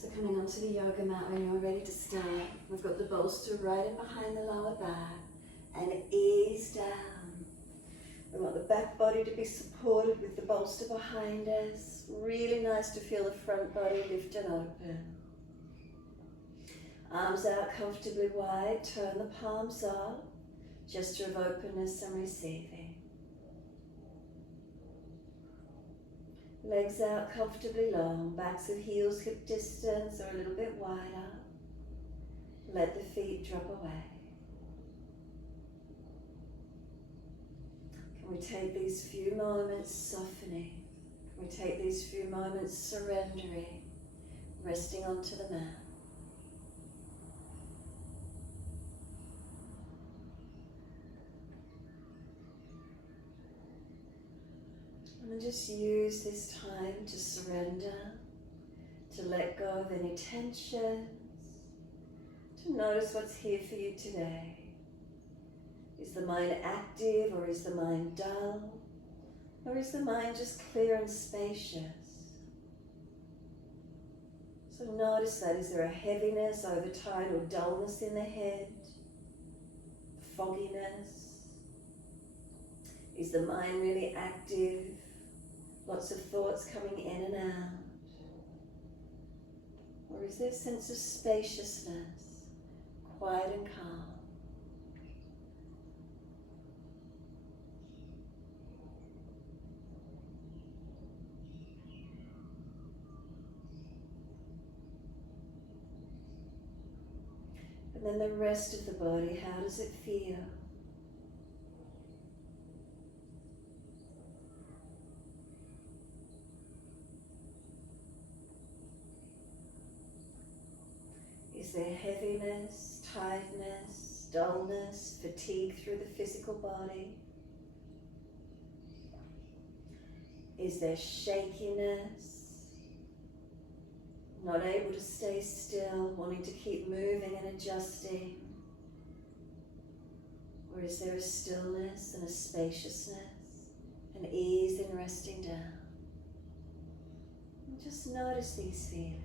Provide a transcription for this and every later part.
So coming onto the yoga mat when you're ready to start, we've got the bolster right in behind the lower back and ease down. We want the back body to be supported with the bolster behind us. Really nice to feel the front body lift and open. Arms out comfortably wide, turn the palms up, gesture of openness and receiving. Legs out comfortably long, backs of heels hip distance or a little bit wider. Let the feet drop away. Can we take these few moments softening? Can we take these few moments surrendering, resting onto the mat? And just use this time to surrender, to let go of any tensions, to notice what's here for you today. Is the mind active or is the mind dull? Or is the mind just clear and spacious? So notice that. Is there a heaviness, overtone or dullness in the head? Fogginess? Is the mind really active? Lots of thoughts coming in and out? Or is there a sense of spaciousness, quiet and calm? And then the rest of the body, how does it feel? Is there heaviness, tiredness, dullness, fatigue through the physical body? Is there shakiness, not able to stay still, wanting to keep moving and adjusting? Or is there a stillness and a spaciousness, an ease in resting down? And just notice these feelings.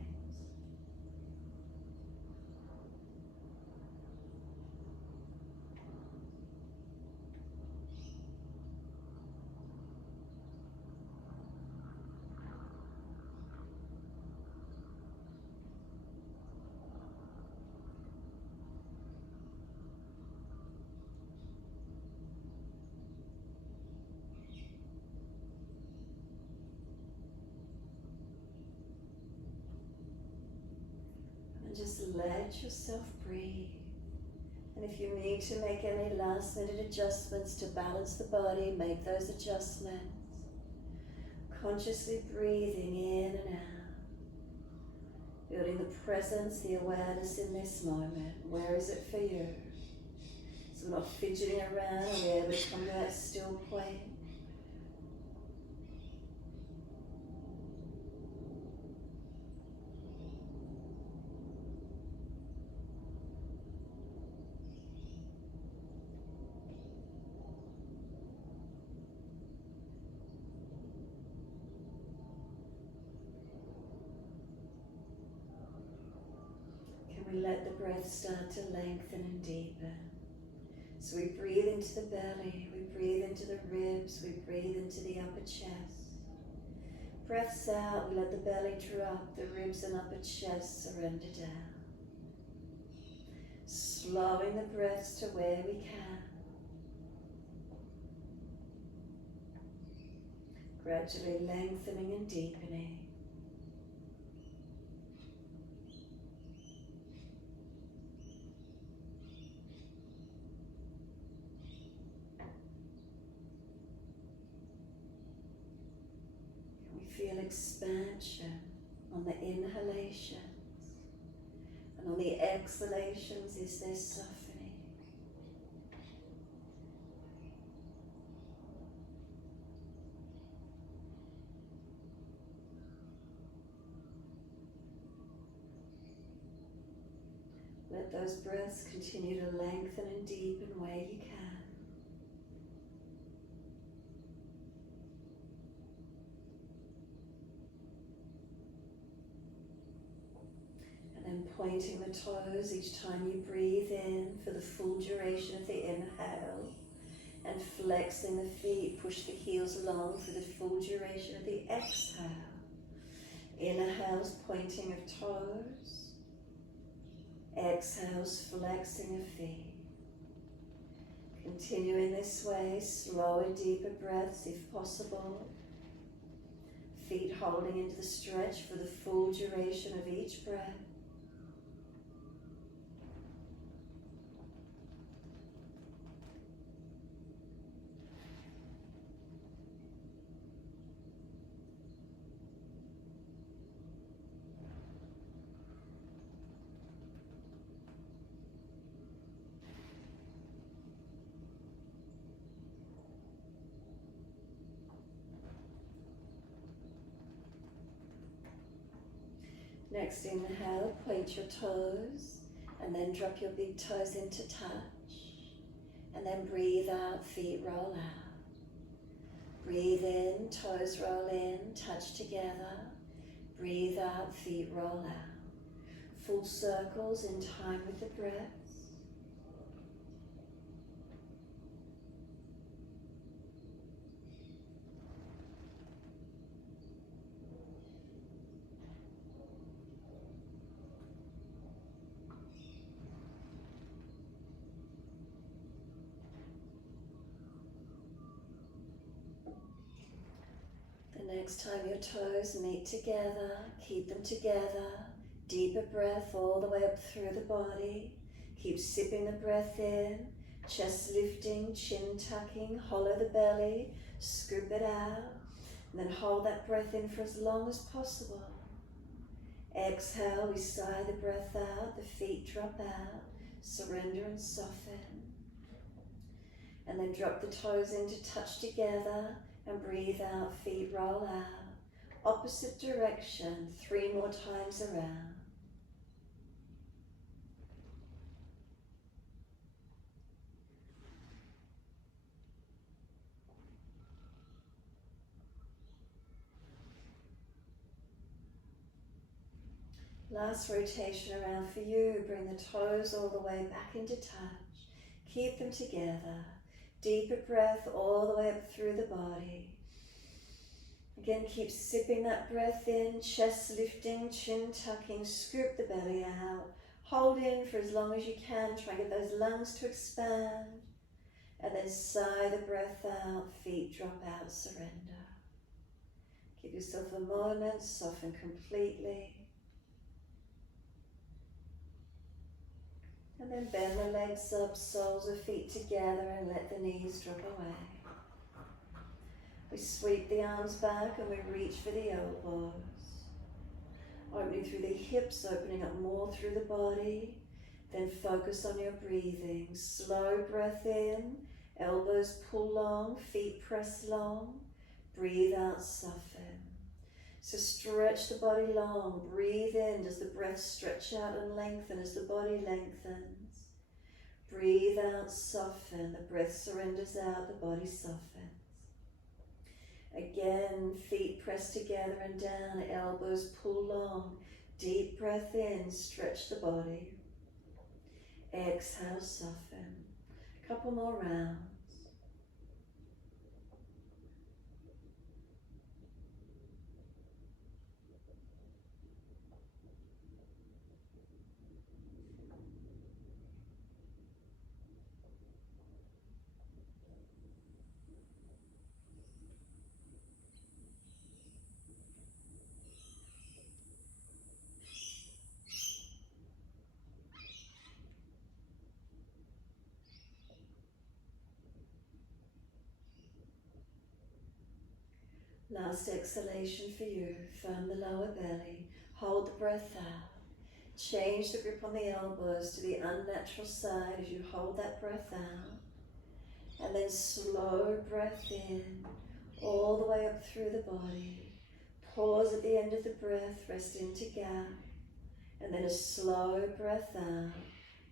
Just let yourself breathe. And if you need to make any last minute adjustments to balance the body, make those adjustments. Consciously breathing in and out. Building the presence, the awareness in this moment. Where is it for you? So we're not fidgeting around, are we able to come to that still point? We let the breath start to lengthen and deepen. So we breathe into the belly, we breathe into the ribs, we breathe into the upper chest. Breaths out, we let the belly drop, the ribs and upper chest surrender down. Slowing the breaths to where we can. Gradually lengthening and deepening. Feel expansion on the inhalations, and on the exhalations is there softening. Let those breaths continue to lengthen and deepen where you can. pointing the toes each time you breathe in for the full duration of the inhale. And flexing the feet, push the heels along for the full duration of the exhale. Inhales, pointing of toes. Exhales, flexing of feet. Continue in this way, slower, deeper breaths if possible. Feet holding into the stretch for the full duration of each breath. Next inhale, point your toes and then drop your big toes into touch. And then breathe out, feet roll out. Breathe in, toes roll in, touch together. Breathe out, feet roll out. Full circles in time with the breath. Next time your toes meet together, keep them together. Deeper breath all the way up through the body. Keep sipping the breath in, chest lifting, chin tucking, hollow the belly, scoop it out, and then hold that breath in for as long as possible. Exhale, we sigh the breath out, the feet drop out, surrender and soften. And then drop the toes in to touch together. And breathe out, feet roll out. Opposite direction, 3 more times around. Last rotation around for you. Bring the toes all the way back into touch. Keep them together. Deeper breath all the way up through the body. Again, keep sipping that breath in, chest lifting, chin tucking, scoop the belly out. Hold in for as long as you can, try and get those lungs to expand. And then sigh the breath out, feet drop out, surrender. Give yourself a moment, soften completely. And then bend the legs up, soles of feet together, and let the knees drop away. We sweep the arms back and we reach for the elbows. Opening through the hips, opening up more through the body. Then focus on your breathing. Slow breath in, elbows pull long, feet press long. Breathe out, soften. So stretch the body long, breathe in as the breath stretch out and lengthen as the body lengthens. Breathe out, soften, the breath surrenders out, the body softens. Again, feet press together and down, elbows pull long. Deep breath in, stretch the body. Exhale, soften. Couple more rounds. Last exhalation for you. Firm the lower belly. Hold the breath out. Change the grip on the elbows to the unnatural side as you hold that breath out. And then slow breath in, all the way up through the body. Pause at the end of the breath, rest into gap. And then a slow breath out.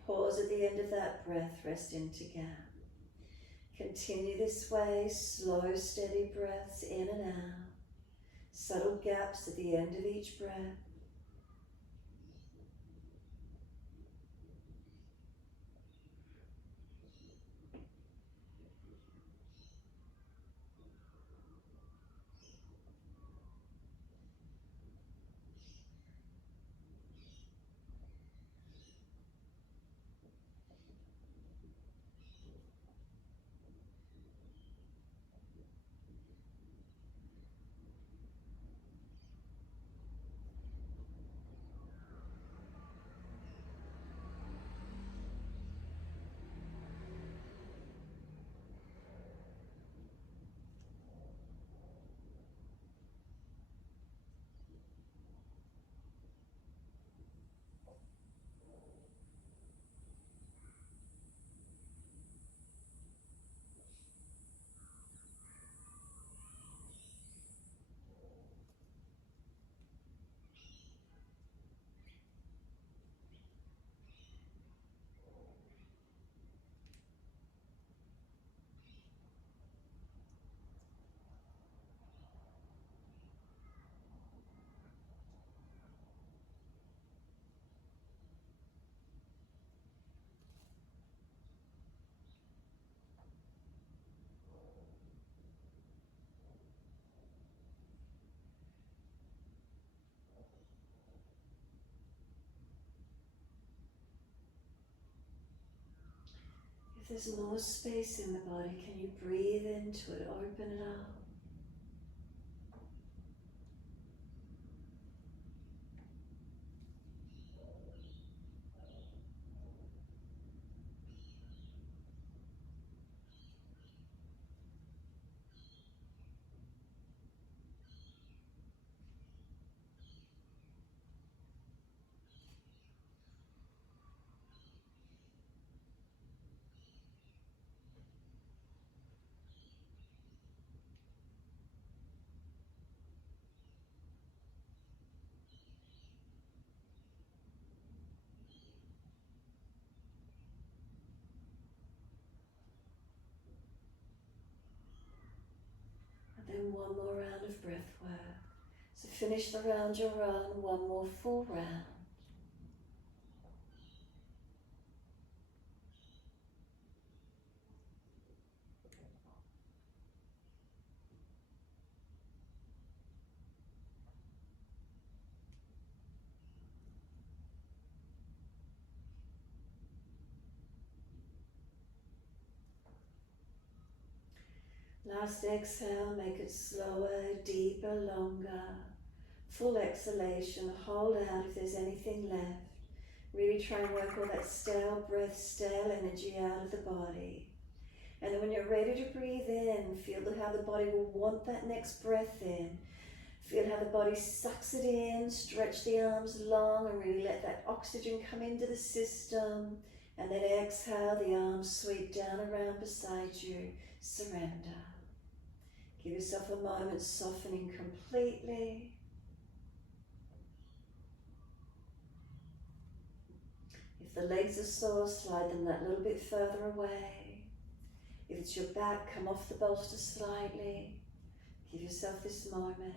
Pause at the end of that breath, rest into gap. Continue this way, slow, steady breaths in and out. Subtle gaps at the end of each breath. there's more space in the body, can you breathe into it, open it up? And then one more round of breath work. So finish the round you're on, one more full round. Last exhale, make it slower, deeper, longer. Full exhalation, hold out if there's anything left. Really try and work all that stale breath, stale energy out of the body. And then when you're ready to breathe in, feel how the body will want that next breath in. Feel how the body sucks it in, stretch the arms long and really let that oxygen come into the system. And then exhale, the arms sweep down around beside you, surrender. Give yourself a moment softening completely. If the legs are sore, slide them that little bit further away. If it's your back, come off the bolster slightly. Give yourself this moment.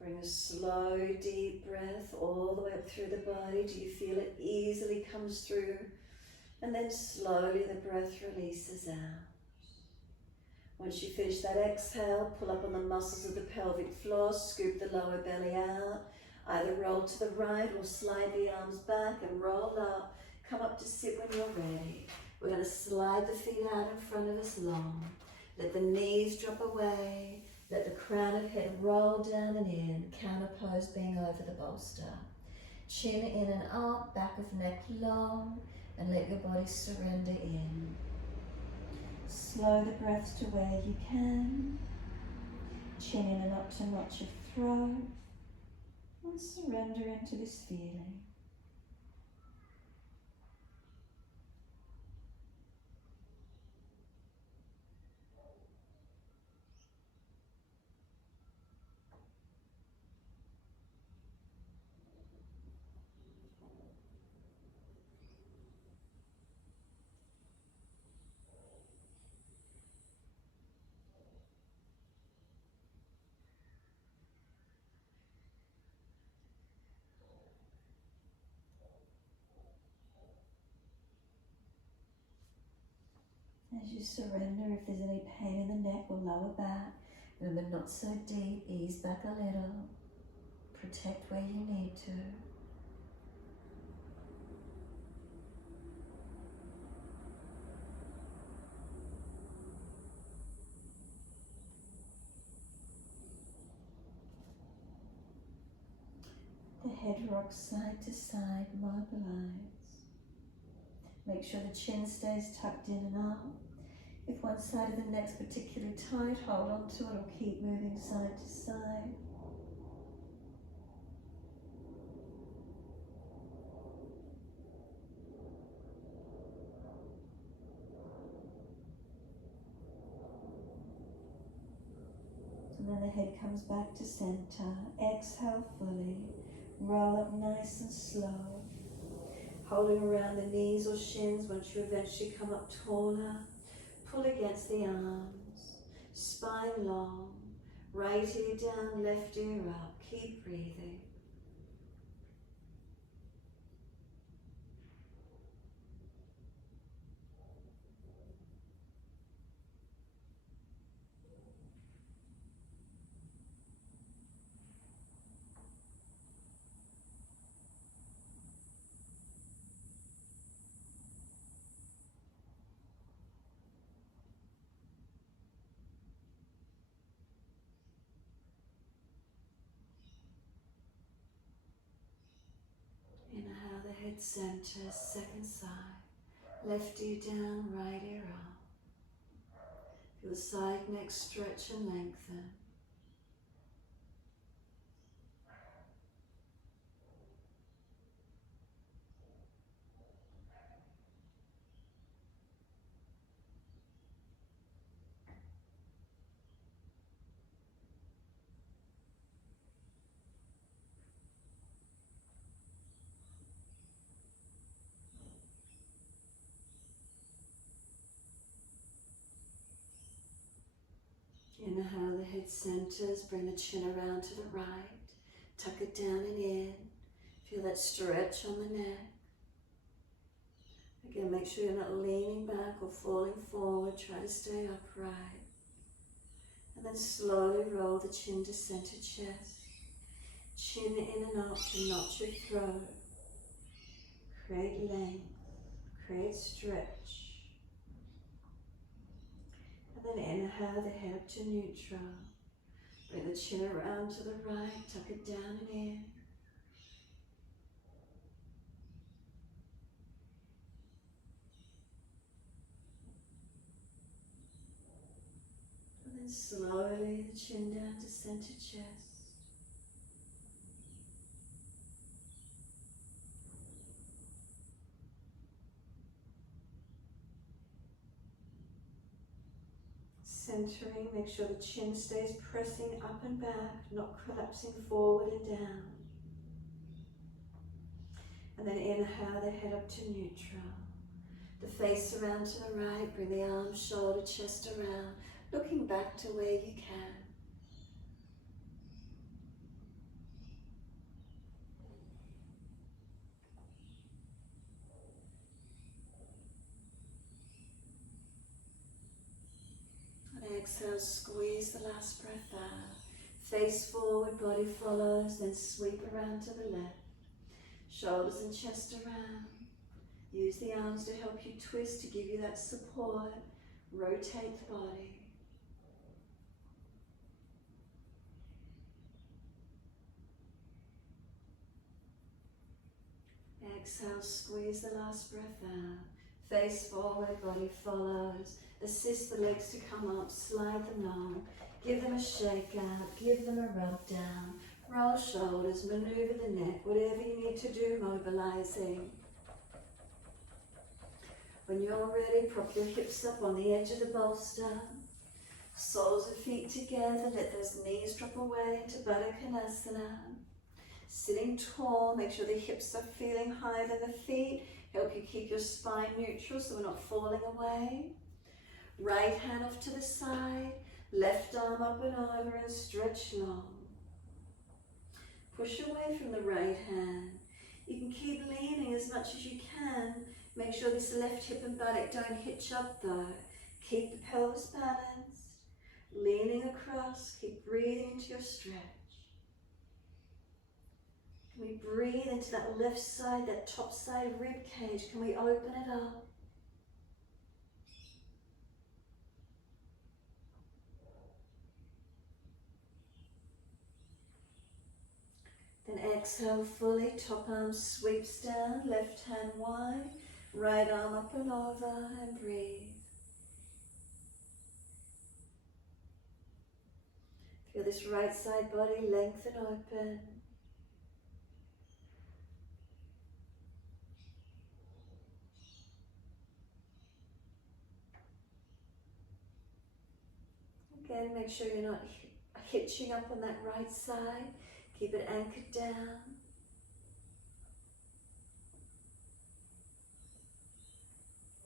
Bring a slow, deep breath all the way up through the body. Do you feel it easily comes through? And then slowly the breath releases out. Once you finish that exhale, pull up on the muscles of the pelvic floor, scoop the lower belly out. Either roll to the right or slide the arms back and roll up. Come up to sit when you're ready. We're going to slide the feet out in front of us long. Let the knees drop away. Let the crown of head roll down and in. Counter pose being over the bolster. Chin in and up, back of neck long. And let your body surrender in. Slow the breaths to where you can. Chin in and up to notch your throat. And surrender into this feeling. As you surrender, if there's any pain in the neck or lower back, remember not so deep, ease back a little. Protect where you need to. The head rocks side to side, mobilize. Make sure the chin stays tucked in and up. If one side of the neck's particularly tight, hold on to it or keep moving side to side. And then the head comes back to center. Exhale fully. Roll up nice and slow. Holding around the knees or shins once you eventually come up taller. Pull against the arms. Spine long. Right ear down, left ear up. Keep breathing. head center, second side. Left ear down, right ear up. Feel the side neck stretch and lengthen. Inhale, the head centers, bring the chin around to the right, tuck it down and in. Feel that stretch on the neck. Again, make sure you're not leaning back or falling forward, try to stay upright. And then slowly roll the chin to center chest. Chin in and up to notch your throat. Create length, create stretch. And then inhale the head up to neutral. Bring the chin around to the right, tuck it down and in. And then slowly the chin down to center chest. Centering, make sure the chin stays pressing up and back, not collapsing forward and down. And then inhale the head up to neutral. The face around to the right, bring the arms, shoulder, chest around, looking back to where you can. And exhale, squeeze the last breath out. Face forward, body follows, then sweep around to the left. Shoulders and chest around. Use the arms to help you twist, to give you that support. Rotate the body. Exhale, squeeze the last breath out. Face forward, body follows. Assist the legs to come up, slide them long. Give them a shake out, give them a rub down. Roll shoulders, maneuver the neck, whatever you need to do, mobilizing. When you're ready, prop your hips up on the edge of the bolster. Soles of feet together, let those knees drop away into Baddha Konasana. Sitting tall, make sure the hips are feeling higher than the feet. Help you keep your spine neutral so we're not falling away. Right hand off to the side, left arm up and over and stretch long. Push away from the right hand. You can keep leaning as much as you can. Make sure this left hip and buttock don't hitch up though. Keep the pelvis balanced. Leaning across, keep breathing into your stretch. Can we breathe into that left side, that top side rib cage? Can we open it up? Then exhale fully, top arm sweeps down, left hand wide, right arm up and over, and breathe. Feel this right side body lengthen open. Again, make sure you're not hitching up on that right side. Keep it anchored down.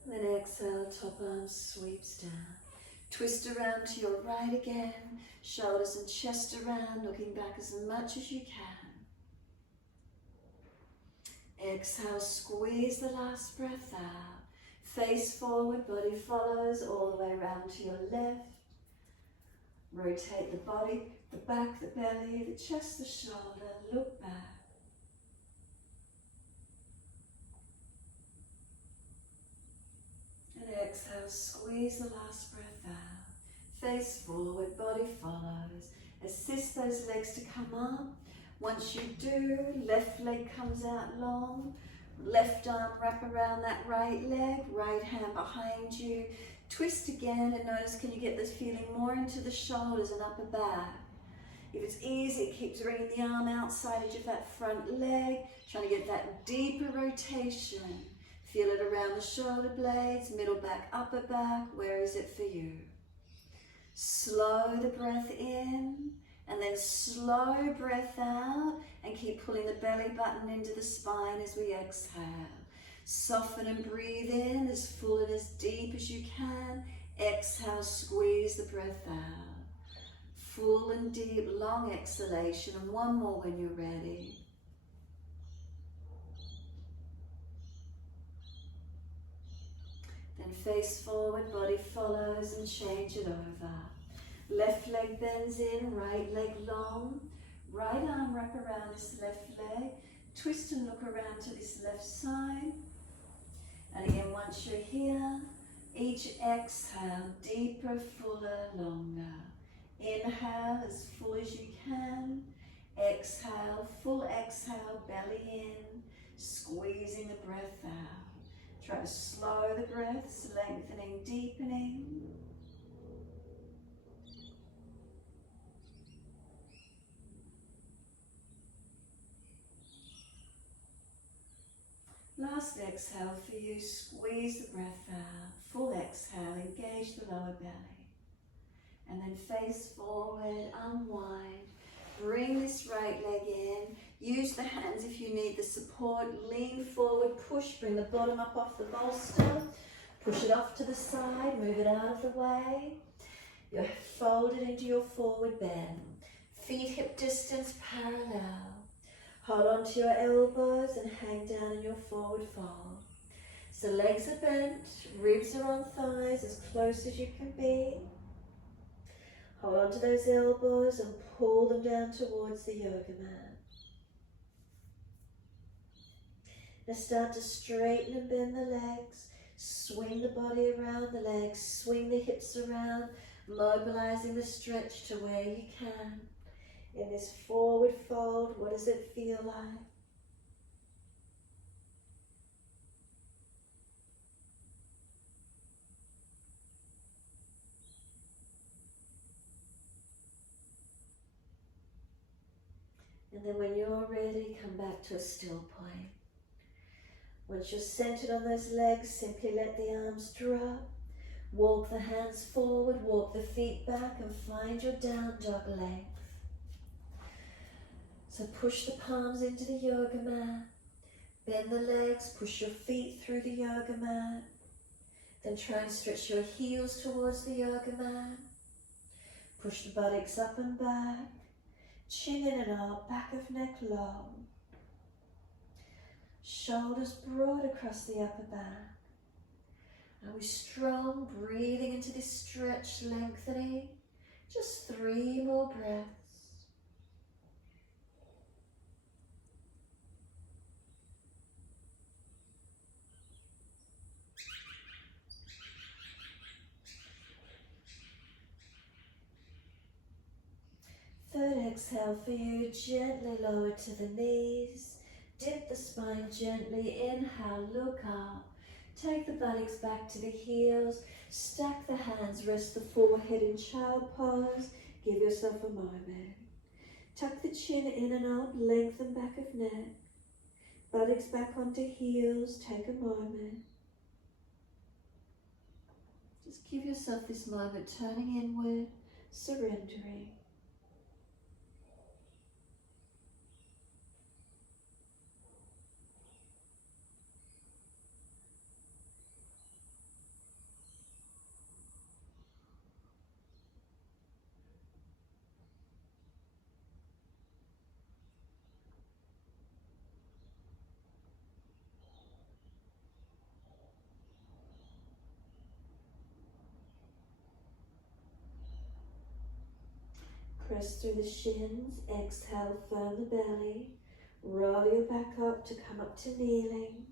And then exhale, top arm sweeps down. Twist around to your right again. Shoulders and chest around, looking back as much as you can. Exhale, squeeze the last breath out. Face forward, body follows all the way around to your left. Rotate the body, the back, the belly, the chest, the shoulder, look back. And exhale, squeeze the last breath out. Face forward, body follows. Assist those legs to come up. Once you do, left leg comes out long. Left arm wrap around that right leg, right hand behind you. Twist again and notice, can you get this feeling more into the shoulders and upper back? If it's easy, keep bringing the arm outside edge of that front leg, trying to get that deeper rotation. Feel it around the shoulder blades, middle back, upper back. Where is it for you? Slow the breath in and then slow breath out, and keep pulling the belly button into the spine as we exhale. Soften and breathe in as full and as deep as you can. Exhale, squeeze the breath out. Full and deep, long exhalation, and one more when you're ready. Then face forward, body follows, and change it over. Left leg bends in, right leg long. Right arm wrap around this left leg. Twist and look around to this left side. And again, once you're here, each exhale, deeper, fuller, longer. Inhale as full as you can. Exhale, full exhale, belly in, squeezing the breath out. Try to slow the breaths, lengthening, deepening. Last exhale for you, squeeze the breath out. Full exhale, engage the lower belly. And then face forward, unwind. Bring this right leg in. Use the hands if you need the support. Lean forward, push, bring the bottom up off the bolster. Push it off to the side, move it out of the way. You're folded into your forward bend. Feet hip distance parallel. Hold on to your elbows and hang down in your forward fold. So legs are bent, ribs are on thighs as close as you can be. Hold on to those elbows and pull them down towards the yoga mat. Now start to straighten and bend the legs. Swing the body around the legs, swing the hips around, mobilizing the stretch to where you can. In this forward fold, what does it feel like? And then when you're ready, come back to a still point. Once you're centered on those legs, simply let the arms drop. Walk the hands forward, walk the feet back, and find your down dog length. So push the palms into the yoga mat. Bend the legs, push your feet through the yoga mat. Then try and stretch your heels towards the yoga mat. Push the buttocks up and back. Chin in and out, back of neck long. Shoulders broad across the upper back. Are we strong? Breathing into this stretch, lengthening. Just 3 more breaths. Third exhale for you, gently lower to the knees. Dip the spine gently, inhale, look up. Take the buttocks back to the heels. Stack the hands, rest the forehead in child pose. Give yourself a moment. Tuck the chin in and up, lengthen back of neck. Buttocks back onto heels, take a moment. Just give yourself this moment, turning inward, surrendering. Press through the shins, exhale, firm the belly. Roll your back up to come up to kneeling.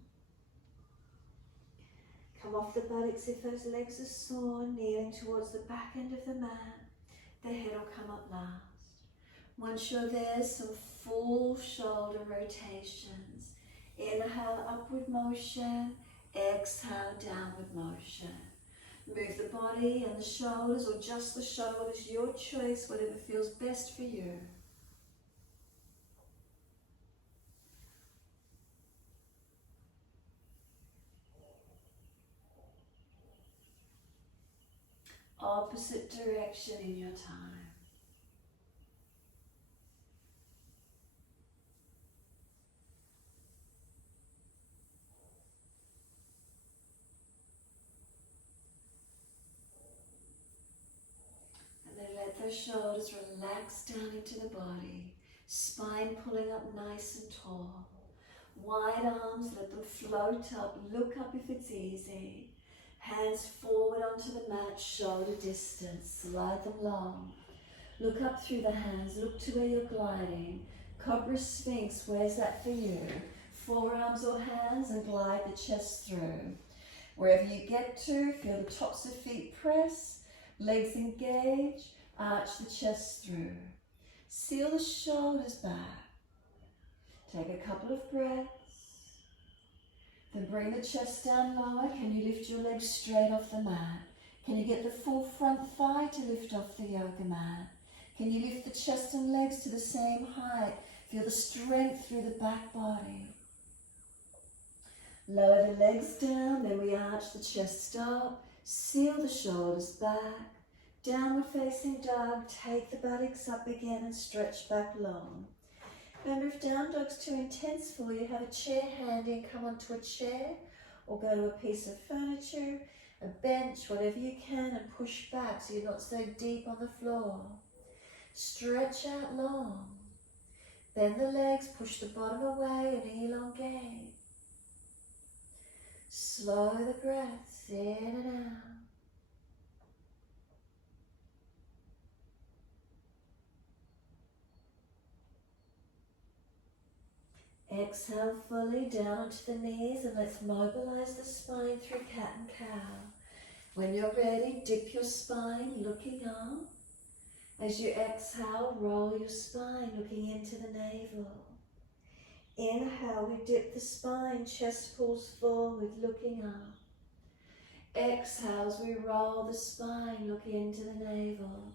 Come off the buttocks if those legs are sore, kneeling towards the back end of the mat. The head will come up last. Once you're there, some full shoulder rotations. Inhale Inhale, upward motion. Exhale, downward motion. Move the body and the shoulders, or just the shoulders, your choice, whatever feels best for you. Opposite direction in your time. And then let those shoulders relax down into the body. Spine pulling up nice and tall. Wide arms, let them float up. Look up if it's easy. Hands forward onto the mat, shoulder distance. Slide them long. Look up through the hands. Look to where you're gliding. Cobra Sphinx, where's that for you? Forearms or hands and glide the chest through. Wherever you get to, feel the tops of feet press. Legs engage. Arch the chest through. Seal the shoulders back. Take a couple of breaths. Then bring the chest down lower. Can you lift your legs straight off the mat? Can you get the full front thigh to lift off the yoga mat? Can you lift the chest and legs to the same height? Feel the strength through the back body. Lower the legs down, then we arch the chest up. Seal the shoulders back. Downward facing dog. Take the buttocks up again and stretch back long. Remember, if down dog's too intense for you, have a chair handy and come onto a chair, or go to a piece of furniture, a bench, whatever you can, and push back so you're not so deep on the floor. Stretch out long. Bend the legs, push the bottom away and elongate. Slow the breaths in and out. Exhale fully down onto the knees, and let's mobilize the spine through cat and cow. When you're ready, dip your spine, looking up. As you exhale, roll your spine, looking into the navel. Inhale, we dip the spine, chest pulls forward, looking up. Exhale, as we roll the spine, looking into the navel.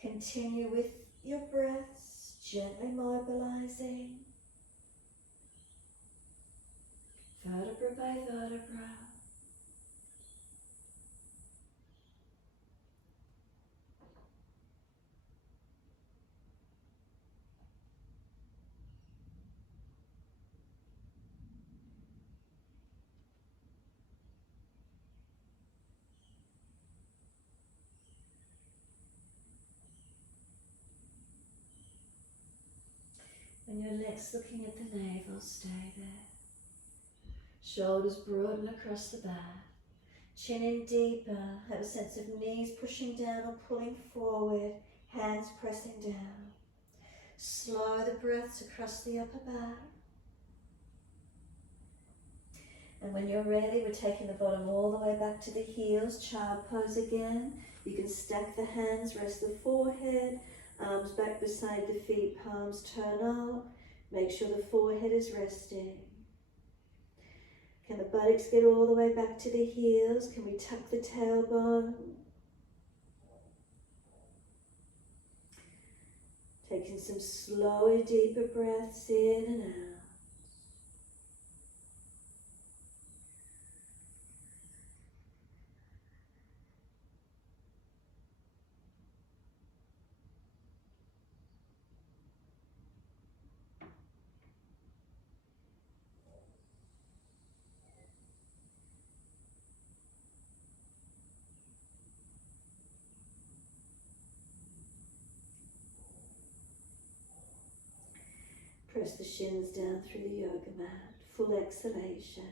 Continue with your breaths, gently mobilizing. Vertebra by vertebra. When you're next looking at the navel, stay there. Shoulders broaden across the back. Chin in deeper. Have a sense of knees pushing down or pulling forward. Hands pressing down. Slow the breaths across the upper back. And when you're ready, we're taking the bottom all the way back to the heels. Child pose again. You can stack the hands, rest the forehead. Arms back beside the feet, palms turn up. Make sure the forehead is resting. Can the buttocks get all the way back to the heels? Can we tuck the tailbone? Taking some slower, deeper breaths in and out. Press the shins down through the yoga mat. Full exhalation.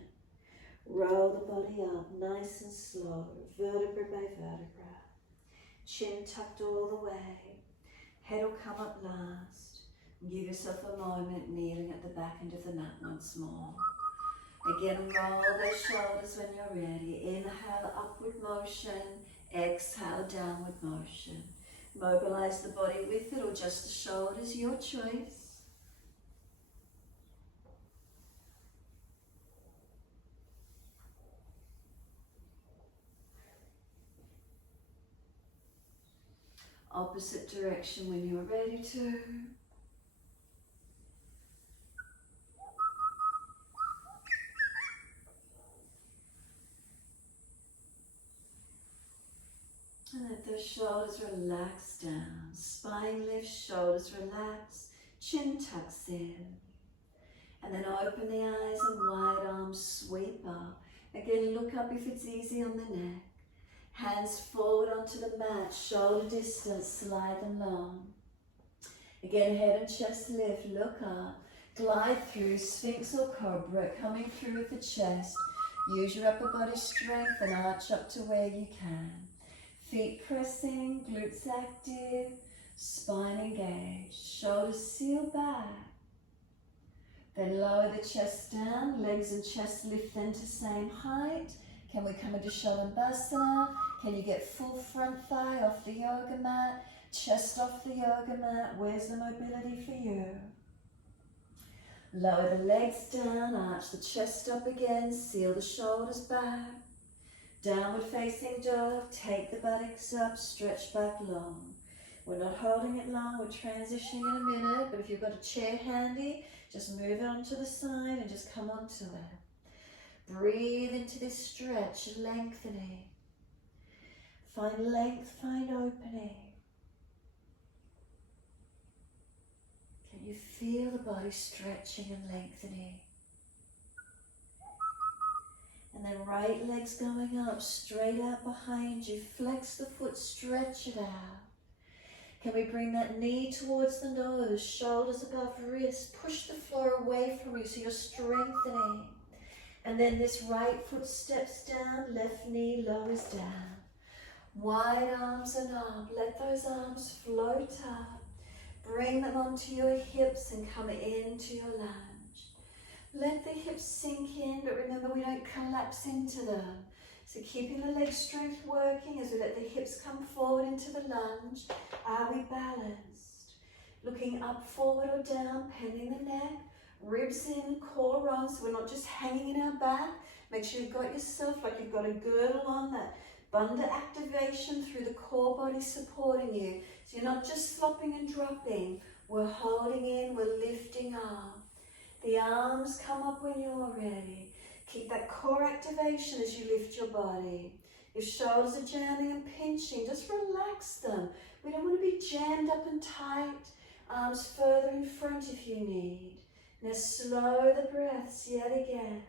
Roll the body up nice and slow, vertebra by vertebra. Chin tucked all the way. Head will come up last. Give yourself a moment kneeling at the back end of the mat once more. Again, roll those shoulders when you're ready. Inhale, upward motion. Exhale, downward motion. Mobilize the body with it or just the shoulders, your choice. opposite direction when you're ready to. And let those shoulders relax down. Spine lifts, shoulders relax, chin tucks in. And then open the eyes and wide arms sweep up. Again, look up if it's easy on the neck. Hands forward onto the mat, shoulder distance, slide them long. Again, head and chest lift, look up. Glide through, Sphinx or Cobra, coming through with the chest. Use your upper body strength and arch up to where you can. Feet pressing, glutes active, spine engaged, shoulders seal back. Then lower the chest down, legs and chest lift then to same height. Can we come into Shalabhasana? Can you get full front thigh off the yoga mat, chest off the yoga mat? Where's the mobility for you? Lower the legs down, arch the chest up again, seal the shoulders back. Downward facing dog, take the buttocks up, stretch back long. We're not holding it long, we're transitioning in a minute, but if you've got a chair handy, just move it onto the side and just come onto it. Breathe into this stretch, lengthening. Find length, find opening. Can you feel the body stretching and lengthening? And then right leg's going up, straight out behind you. Flex the foot, stretch it out. Can we bring that knee towards the nose, shoulders above wrist, push the floor away from you so you're strengthening. And then this right foot steps down, left knee lowers down. Wide arms and up, let those arms float up. Bring them onto your hips and come into your lunge. Let the hips sink in, but remember we don't collapse into them. So keeping the leg strength working as we let the hips come forward into the lunge. Are we balanced? Looking up, forward or down, bending the neck. Ribs in, core on, so we're not just hanging in our back. Make sure you've got yourself like you've got a girdle on, that bandha activation through the core body supporting you. So you're not just flopping and dropping. We're holding in, we're lifting up. The arms come up when you're ready. Keep that core activation as you lift your body. If shoulders are jamming and pinching, just relax them. We don't want to be jammed up and tight. Arms further in front if you need. Now slow the breaths yet again.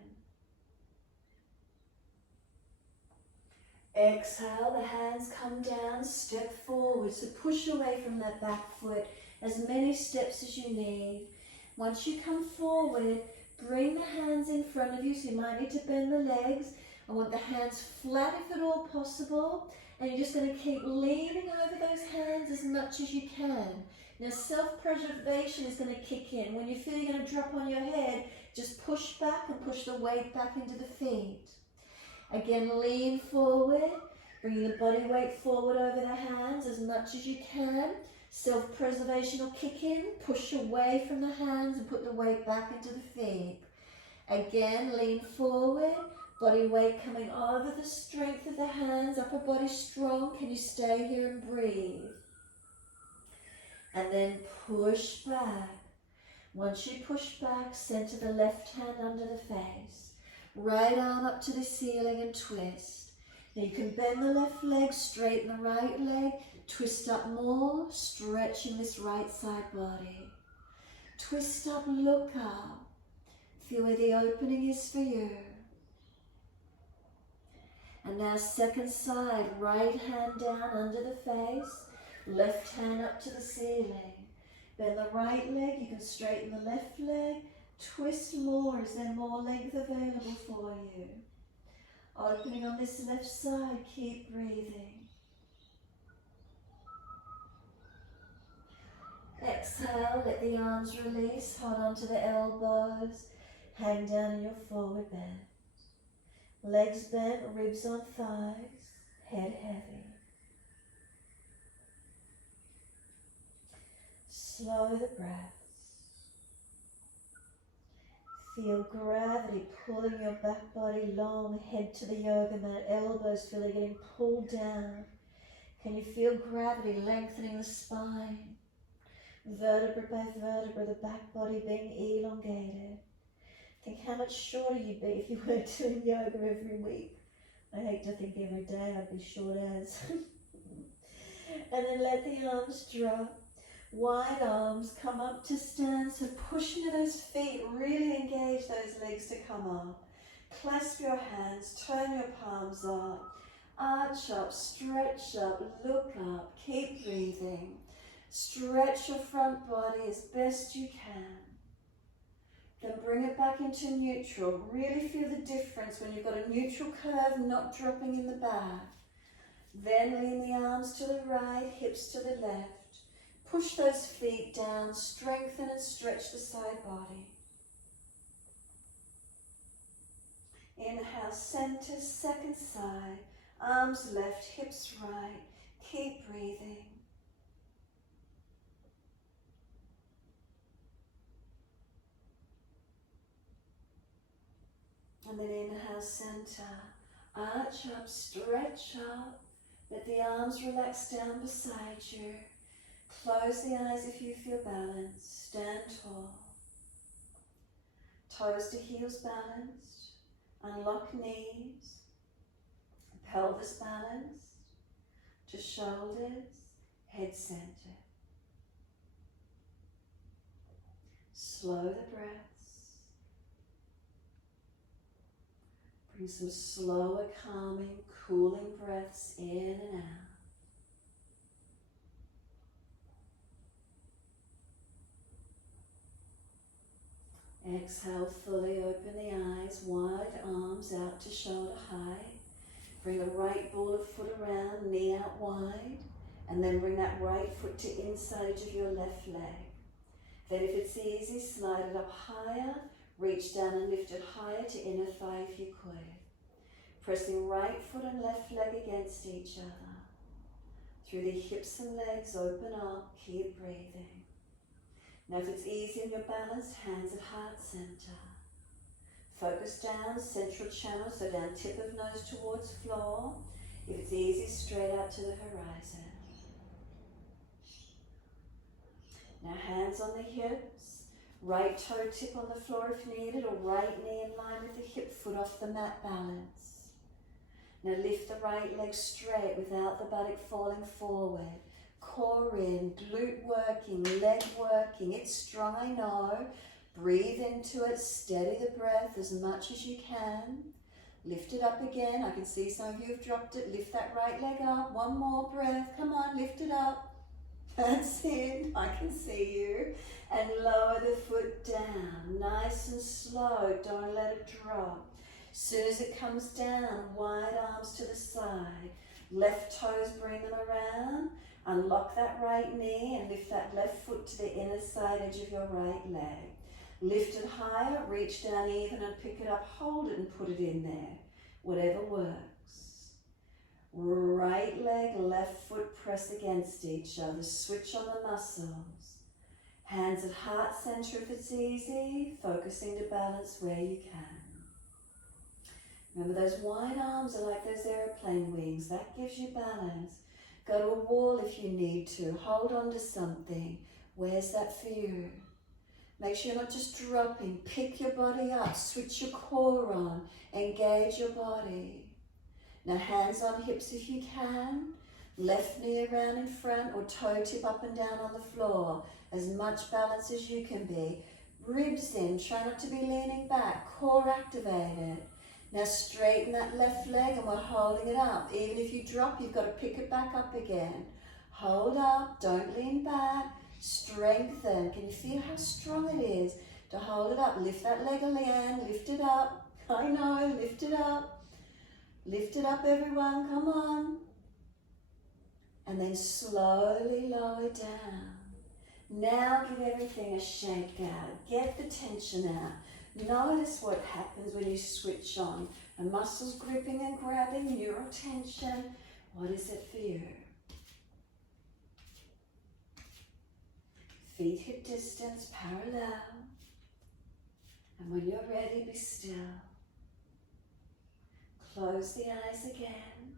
Exhale, the hands come down, step forward. So push away from that back foot as many steps as you need. Once you come forward, bring the hands in front of you, so you might need to bend the legs. I want the hands flat if at all possible, and you're just going to keep leaning over those hands as much as you can. Now self-preservation is going to kick in. When you feel you're going to drop on your head, just push back and push the weight back into the feet. Again, lean forward, bring the body weight forward over the hands as much as you can. Self-preservation will kick in, push away from the hands and put the weight back into the feet. Again, lean forward, body weight coming over the strength of the hands, upper body strong. Can you stay here and breathe? And then push back. Once you push back, center the left hand under the face. Right arm up to the ceiling and twist. Now you can bend the left leg, straighten the right leg, twist up more, stretching this right side body. Twist up, look up. Feel where the opening is for you. And now second side, right hand down under the face, left hand up to the ceiling. Bend the right leg, you can straighten the left leg, twist more. Is there more length available for you? Opening on this left side, keep breathing. Exhale, let the arms release, hold on to the elbows, hang down in your forward bend. Legs bent, ribs on thighs, head heavy. Slow the breaths. Feel gravity pulling your back body long, head to the yoga mat, elbows feel like getting pulled down. Can you feel gravity lengthening the spine? Vertebra by vertebra, the back body being elongated. Think how much shorter you'd be if you weren't doing yoga every week. I hate to think every day I'd be short as. And then let the arms drop. Wide arms, come up to stand. So push into those feet, really engage those legs to come up. Clasp your hands, turn your palms up. Arch up, stretch up, look up, keep breathing. Stretch your front body as best you can. Then bring it back into neutral. Really feel the difference when you've got a neutral curve, not dropping in the back. Then lean the arms to the right, hips to the left. Push those feet down, strengthen and stretch the side body. Inhale, center, second side. Arms left, hips right. Keep breathing. And then inhale, center. Arch up, stretch up. Let the arms relax down beside you. Close the eyes if you feel balanced. Stand tall. Toes to heels balanced. Unlock knees. Pelvis balanced. To shoulders. Head centered. Slow the breaths. Bring some slower, calming, cooling breaths in and out. Exhale, fully open the eyes, wide arms out to shoulder height. Bring the right ball of foot around, knee out wide, and then bring that right foot to inside edge of your left leg. Then if it's easy, slide it up higher, reach down and lift it higher to inner thigh if you could. Pressing right foot and left leg against each other. Through the hips and legs, open up, keep breathing. Now if it's easy and you're balanced, hands at heart center. Focus down, central channel, so down tip of nose towards floor. If it's easy, straight out to the horizon. Now hands on the hips, right toe tip on the floor if needed, or right knee in line with the hip, foot off the mat, balance. Now lift the right leg straight without the buttock falling forward. Core in, glute working, leg working. It's strong, I know. Breathe into it, steady the breath as much as you can. Lift it up again. I can see some of you have dropped it. Lift that right leg up. One more breath. Come on, lift it up. That's it. I can see you. And lower the foot down. Nice and slow. Don't let it drop. Soon as it comes down, wide arms to the side. Left toes, bring them around. Unlock that right knee and lift that left foot to the inner side edge of your right leg. Lift it higher, reach down even and pick it up, hold it and put it in there. Whatever works. Right leg, left foot press against each other. Switch on the muscles. Hands at heart center if it's easy, focusing to balance where you can. Remember those wide arms are like those airplane wings. That gives you balance. Go to a wall if you need to. Hold on to something. Where's that for you? Make sure you're not just dropping. Pick your body up. Switch your core on. Engage your body. Now hands on hips if you can. Left knee around in front or toe tip up and down on the floor. As much balance as you can be. Ribs in. Try not to be leaning back. Core activated. Now straighten that left leg and we're holding it up. Even if you drop, you've got to pick it back up again. Hold up, don't lean back. Strengthen. Can you feel how strong it is to hold it up? Lift that leg again, lift it up. I know, lift it up. Lift it up everyone, come on. And then slowly lower down. Now give everything a shake out. Get the tension out. Notice what happens when you switch on. The muscles gripping and grabbing, neural tension. What is it for you? Feet hip distance, parallel. And when you're ready, be still. Close the eyes again.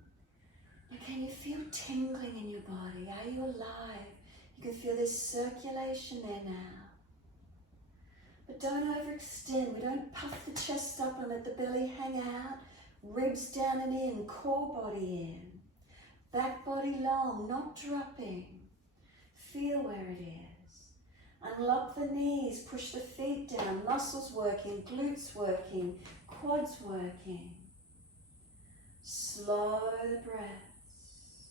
And can you feel tingling in your body? Are you alive? You can feel this circulation there now. But don't overextend. We don't puff the chest up and let the belly hang out. Ribs down and in, core body in. Back body long, not dropping. Feel where it is. Unlock the knees, push the feet down, muscles working, glutes working, quads working. Slow the breaths.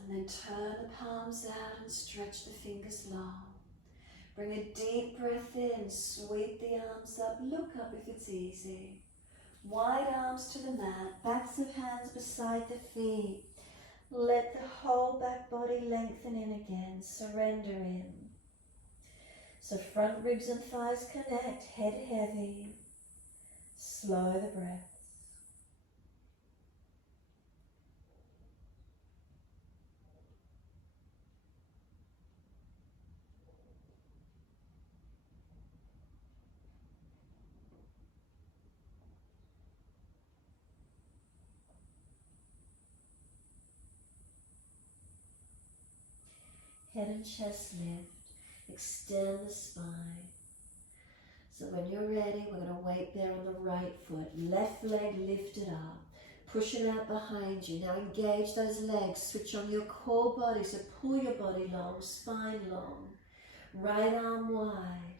And then turn the palms out and stretch the fingers long. Bring a deep breath in, sweep the arms up, look up if it's easy. Wide arms to the mat, backs of hands beside the feet. Let the whole back body lengthen in again, surrender in. So front ribs and thighs connect, head heavy. Slow the breath. Head and chest lift, extend the spine. So when you're ready, we're going to wait there on the right foot. Left leg lifted up, push it out behind you. Now engage those legs, switch on your core body, so pull your body long, spine long. Right arm wide,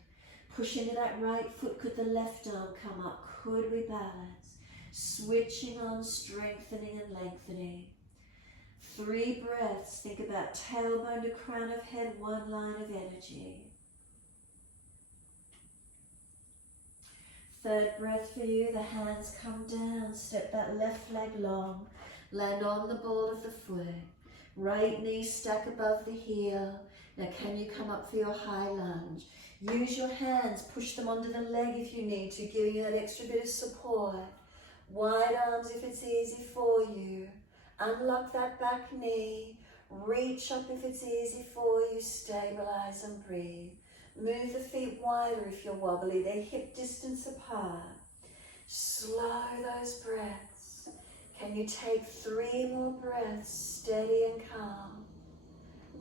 push into that right foot. Could the left arm come up? Could we balance? Switching on, strengthening and lengthening. 3 breaths, think about tailbone to crown of head, one line of energy. 3rd breath for you, the hands come down, step that left leg long, land on the ball of the foot, right knee stack above the heel. Now can you come up for your high lunge? Use your hands, push them onto the leg if you need to, giving you that extra bit of support. Wide arms if it's easy for you. Unlock that back knee, reach up if it's easy for you, stabilize and breathe. Move the feet wider if you're wobbly, they're hip distance apart. Slow those breaths. Can you take 3 more breaths, steady and calm.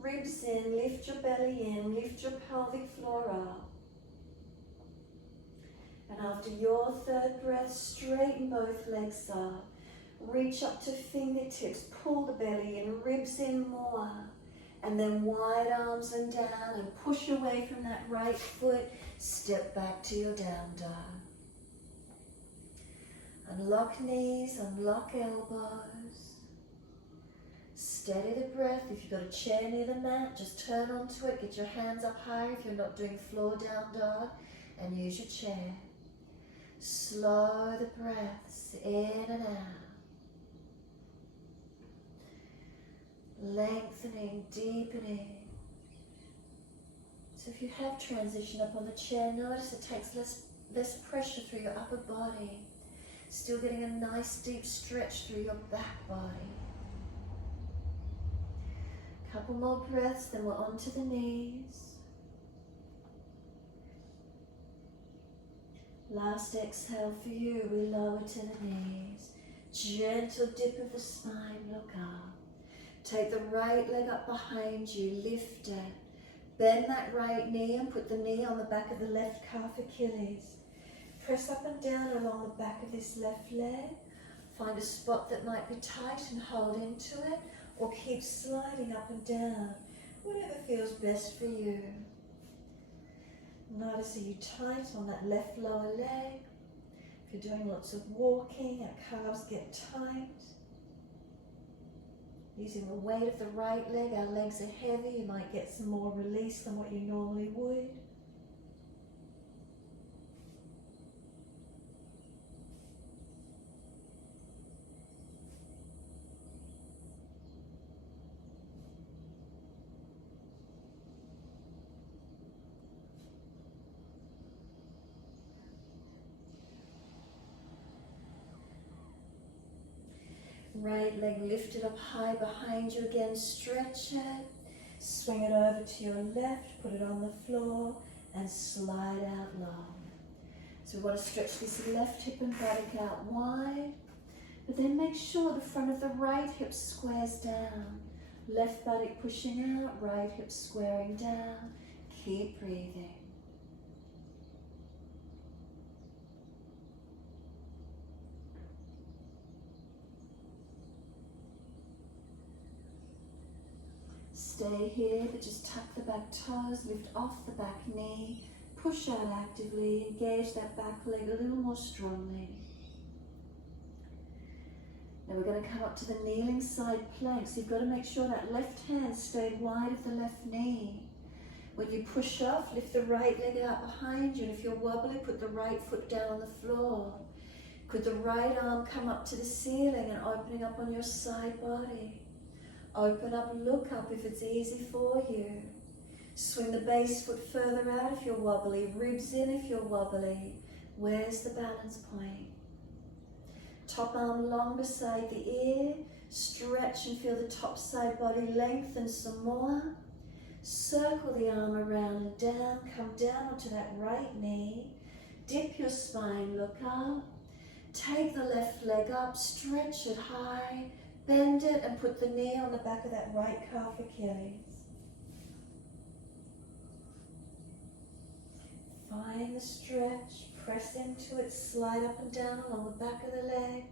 Ribs in, lift your belly in, lift your pelvic floor up. And after your 3rd breath, straighten both legs up. Reach up to fingertips, pull the belly in, ribs in more. And then wide arms and down and push away from that right foot. Step back to your down dog. Unlock knees, unlock elbows. Steady the breath. If you've got a chair near the mat, just turn onto it. Get your hands up higher if you're not doing floor down dog. And use your chair. Slow the breaths in and out. Lengthening, deepening. So if you have transition up on the chair, notice it takes less pressure through your upper body. Still getting a nice deep stretch through your back body. Couple more breaths, then we're onto the knees. Last exhale for you, we lower to the knees. Gentle dip of the spine, look up. Take the right leg up behind you, lift it. Bend that right knee and put the knee on the back of the left calf Achilles. Press up and down along the back of this left leg. Find a spot that might be tight and hold into it, or keep sliding up and down, whatever feels best for you. Notice, are you tight on that left lower leg? If you're doing lots of walking, our calves get tight. Using the weight of the right leg, our legs are heavy, you might get some more release than what you normally would. Right leg lifted up high behind you again, stretch it, swing it over to your left, put it on the floor and slide out long. So we want to stretch this left hip and buttock out wide, but then make sure the front of the right hip squares down. Left buttock pushing out, right hip squaring down. Keep breathing. Stay here, but just tuck the back toes, lift off the back knee, push out actively, engage that back leg a little more strongly. Now we're going to come up to the kneeling side plank, so you've got to make sure that left hand stayed wide of the left knee. When you push off, lift the right leg out behind you, and if you're wobbly, put the right foot down on the floor. Could the right arm come up to the ceiling and opening up on your side body? Open up, look up if it's easy for you. Swing the base foot further out if you're wobbly, ribs in if you're wobbly. Where's the balance point? Top arm long beside the ear. Stretch and feel the top side body lengthen some more. Circle the arm around and down. Come down onto that right knee. Dip your spine, look up. Take the left leg up, stretch it high. Bend it and put the knee on the back of that right calf Achilles. Find the stretch, press into it, slide up and down along the back of the leg.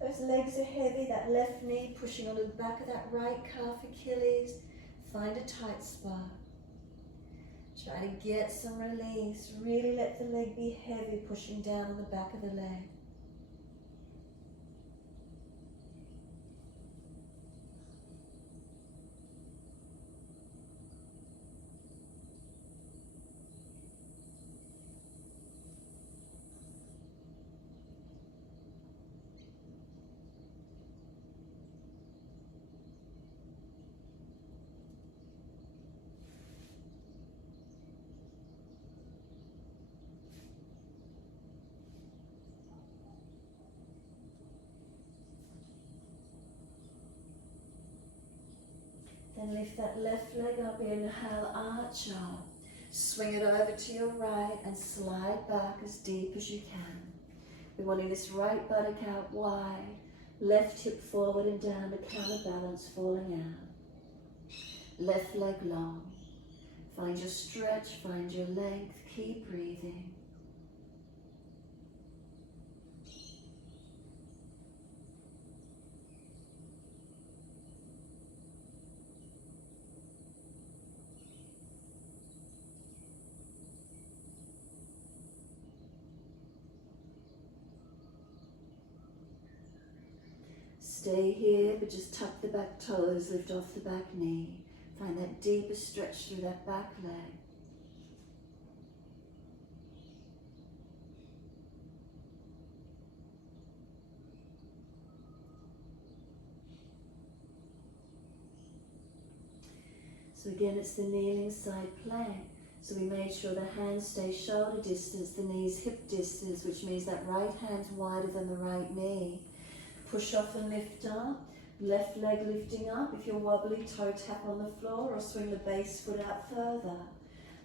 Those legs are heavy, that left knee pushing onto the back of that right calf Achilles. Find a tight spot. Try to get some release. Really let the leg be heavy, pushing down on the back of the leg. Then lift that left leg up, inhale, arch up. Swing it over to your right and slide back as deep as you can. We're wanting this right buttock out wide, left hip forward and down to counterbalance, falling out. Left leg long. Find your stretch, find your length, keep breathing. Stay here, but just tuck the back toes, lift off the back knee. Find that deeper stretch through that back leg. So again, it's the kneeling side plank. So we made sure the hands stay shoulder distance, the knees hip distance, which means that right hand's wider than the right knee. Push off and lift up. Left leg lifting up. If you're wobbly, toe tap on the floor or swing the base foot out further.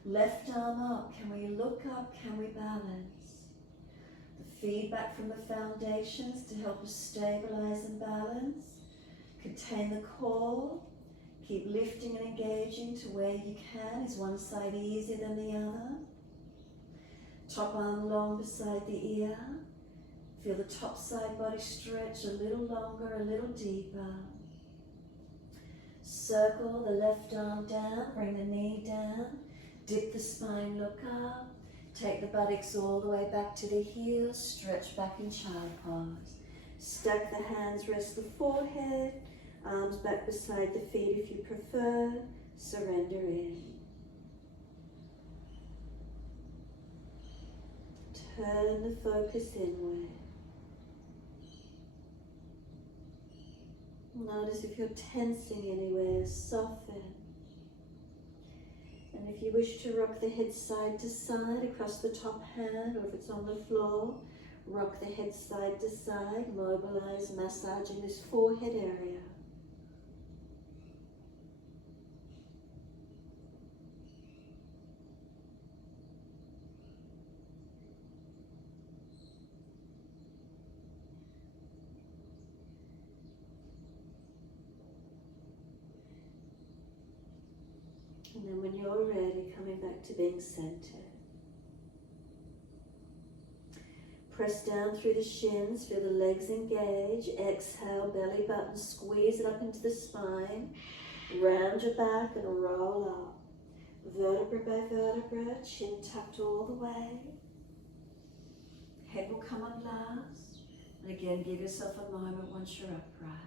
Left arm up. Can we look up? Can we balance? The feedback from the foundations to help us stabilize and balance. Contain the core. Keep lifting and engaging to where you can. Is one side easier than the other? Top arm long beside the ear. Feel the top side body stretch a little longer, a little deeper. Circle the left arm down, bring the knee down. Dip the spine, look up. Take the buttocks all the way back to the heels. Stretch back in child pose. Stack the hands, rest the forehead. Arms back beside the feet if you prefer. Surrender in. Turn the focus inward. Notice if you're tensing anywhere, soften. And if you wish to rock the head side to side across the top hand, or if it's on the floor, rock the head side to side, mobilize, massaging this forehead area. And then when you're ready, coming back to being centered. Press down through the shins, feel the legs engage. Exhale, belly button, squeeze it up into the spine. Round your back and roll up. Vertebra by vertebra, chin tucked all the way. Head will come up last. And again, give yourself a moment once you're upright.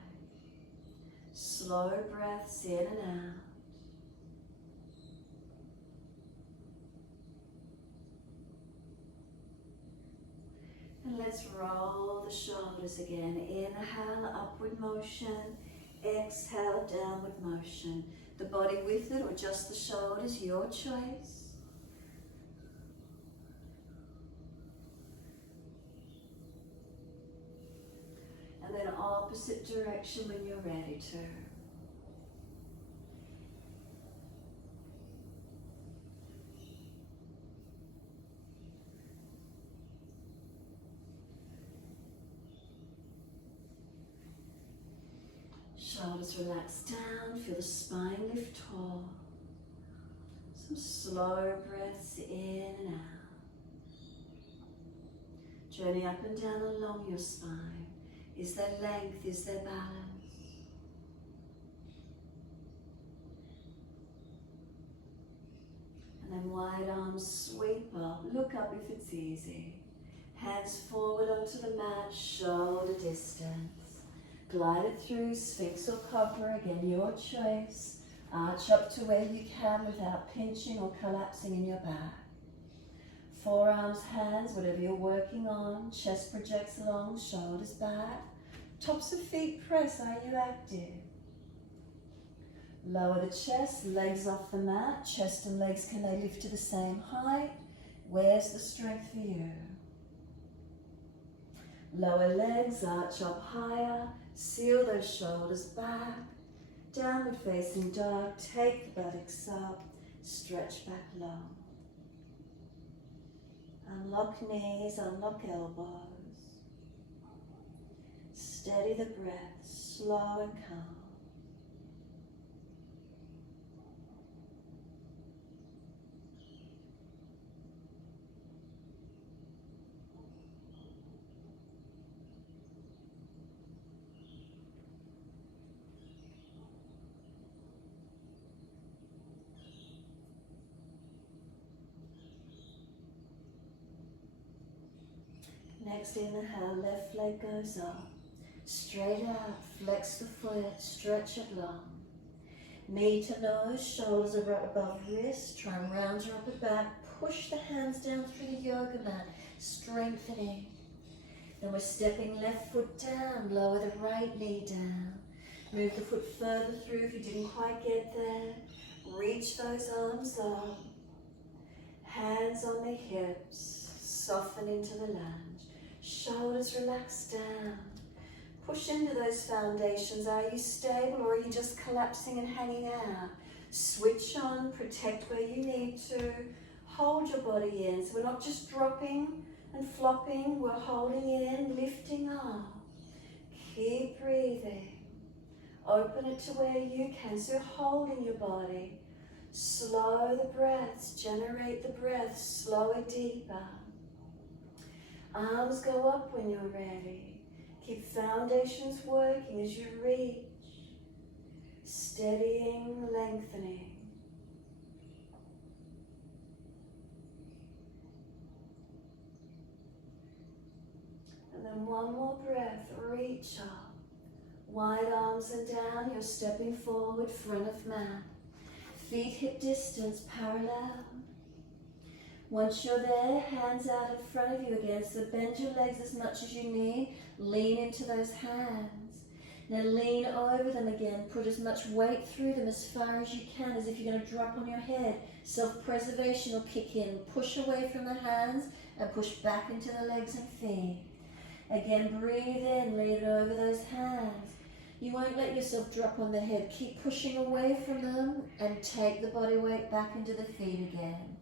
Slow breaths in and out. And let's roll the shoulders again. Inhale, upward motion. Exhale, downward motion. The body with it or just the shoulders, your choice. And then opposite direction when you're ready to. Shoulders relax down, feel the spine lift tall. Some slow breaths in and out. Journey up and down along your spine. Is there length? Is there balance? And then wide arms sweep up. Look up if it's easy. Hands forward onto the mat, shoulder distance. Glide it through, Sphinx or Cobra, again your choice. Arch up to where you can without pinching or collapsing in your back. Forearms, hands, whatever you're working on. Chest projects long, shoulders back. Tops of feet press, are you active? Lower the chest, legs off the mat. Chest and legs, can they lift to the same height? Where's the strength for you? Lower legs, arch up higher. Seal those shoulders back. Downward facing dog, take the buttocks up. Stretch back long. Unlock knees, unlock elbows. Steady the breath, slow and calm. Next inhale, left leg goes up. Straight out, flex the foot, stretch it long. Knee to nose, shoulders are right above wrist. Try and round your upper back. Push the hands down through the yoga mat, strengthening. Then we're stepping left foot down, lower the right knee down. Move the foot further through if you didn't quite get there. Reach those arms up. Hands on the hips, soften into the lunge. Shoulders relax down. Push into those foundations. Are you stable or are you just collapsing and hanging out? Switch on, protect where you need to. Hold your body in. So we're not just dropping and flopping, we're holding in, lifting up. Keep breathing. Open it to where you can. So you're holding your body. Slow the breaths, generate the breath, slow it deeper. Arms go up when you're ready. Keep foundations working as you reach. Steadying, lengthening. And then one more breath, reach up. Wide arms and down, you're stepping forward, front of mat. Feet hip distance, parallel. Once you're there, hands out in front of you again. So bend your legs as much as you need. Lean into those hands. Now lean over them again. Put as much weight through them as far as you can, as if you're going to drop on your head. Self-preservation will kick in. Push away from the hands and push back into the legs and feet. Again, breathe in, lean over those hands. You won't let yourself drop on the head. Keep pushing away from them and take the body weight back into the feet again.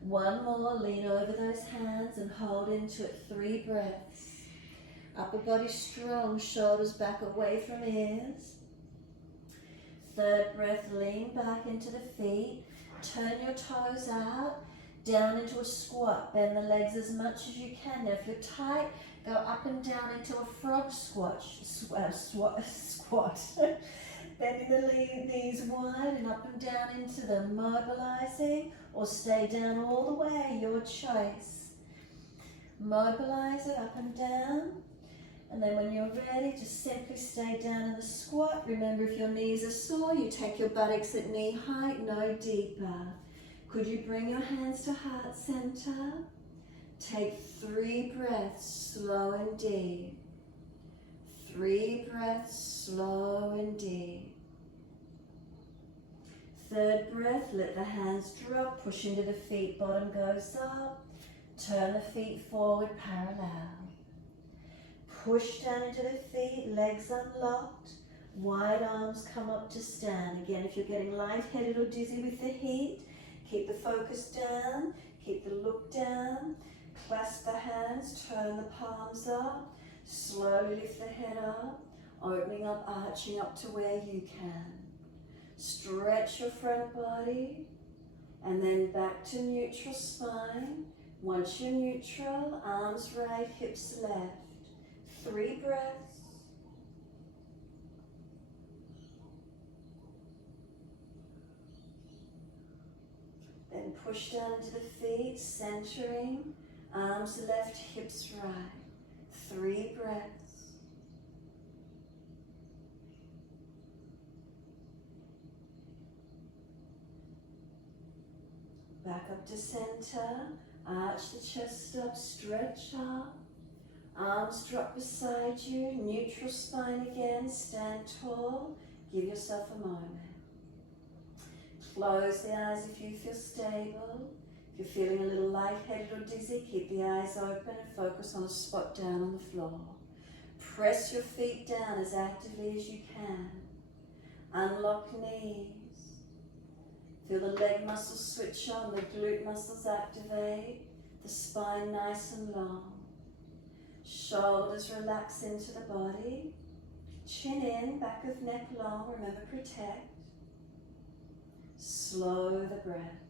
One more, lean over those hands and hold into it 3 breaths. Upper body strong, shoulders back away from ears. Third breath, lean back into the feet. Turn your toes out, down into a squat. Bend the legs as much as you can. Now if you're tight, go up and down into a frog squat. Bending the knees wide and up and down into them. Mobilizing or stay down all the way, your choice. Mobilize it up and down. And then when you're ready, just simply stay down in the squat. Remember, if your knees are sore, you take your buttocks at knee height, no deeper. Could you bring your hands to heart center? Take 3 breaths, slow and deep. 3 breaths, slow and deep. Third breath, let the hands drop, push into the feet, bottom goes up. Turn the feet forward, parallel. Push down into the feet, legs unlocked. Wide arms come up to stand. Again, if you're getting lightheaded or dizzy with the heat, keep the focus down, keep the look down. Clasp the hands, turn the palms up. Slowly lift the head up, opening up, arching up to where you can. Stretch your front body, and then back to neutral spine. Once you're neutral, arms right, hips left. 3 breaths. Then push down into the feet, centering. Arms left, hips right. 3 breaths. Back up to center. Arch the chest up, stretch up. Arms drop beside you, neutral spine again, stand tall. Give yourself a moment. Close the eyes if you feel stable. If you're feeling a little lightheaded or dizzy, keep the eyes open and focus on a spot down on the floor. Press your feet down as actively as you can. Unlock knees. Feel the leg muscles switch on, the glute muscles activate, the spine nice and long. Shoulders relax into the body. Chin in, back of neck long, remember protect. Slow the breaths.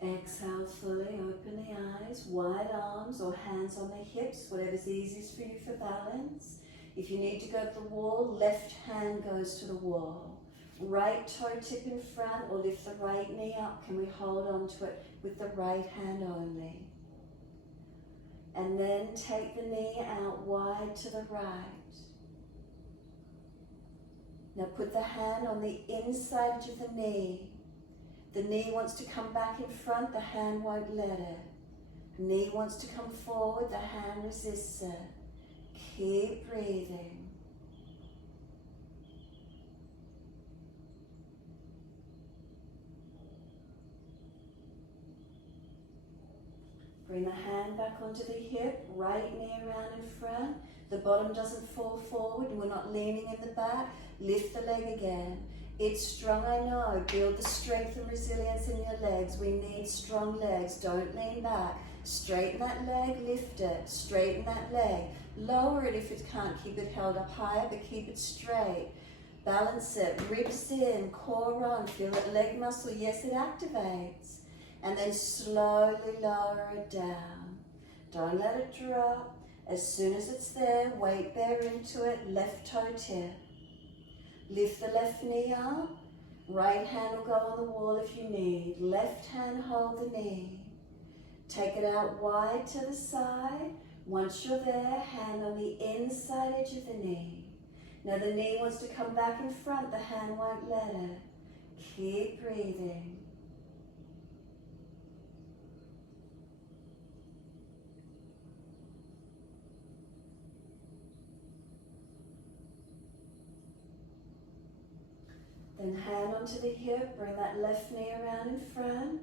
Exhale fully, open the eyes, wide arms or hands on the hips, whatever's easiest for you for balance. If you need to go to the wall, left hand goes to the wall. Right toe tip in front or lift the right knee up. Can we hold on to it with the right hand only? And then take the knee out wide to the right. Now put the hand on the inside edge of the knee. The knee wants to come back in front, the hand won't let it. Knee wants to come forward, the hand resists it. Keep breathing. Bring the hand back onto the hip, right knee around in front. The bottom doesn't fall forward and we're not leaning in the back. Lift the leg again. It's strong, I know. Build the strength and resilience in your legs. We need strong legs. Don't lean back. Straighten that leg, lift it. Straighten that leg. Lower it if it can't keep it held up higher, but keep it straight. Balance it. Ribs in, core on. Feel that leg muscle. Yes, it activates. And then slowly lower it down. Don't let it drop. As soon as it's there, weight bear into it. Left toe tip. Lift the left knee up. Right hand will go on the wall if you need. Left hand hold the knee. Take it out wide to the side. Once you're there, hand on the inside edge of the knee. Now the knee wants to come back in front. The hand won't let it. Keep breathing. Then hand onto the hip, bring that left knee around in front.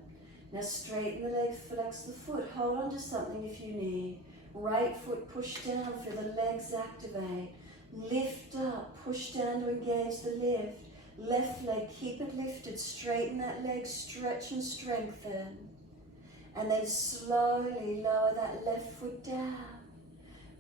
Now straighten the leg, flex the foot. Hold on to something if you need. Right foot push down, feel the legs activate. Lift up, push down to engage the lift. Left leg, keep it lifted. Straighten that leg, stretch and strengthen. And then slowly lower that left foot down.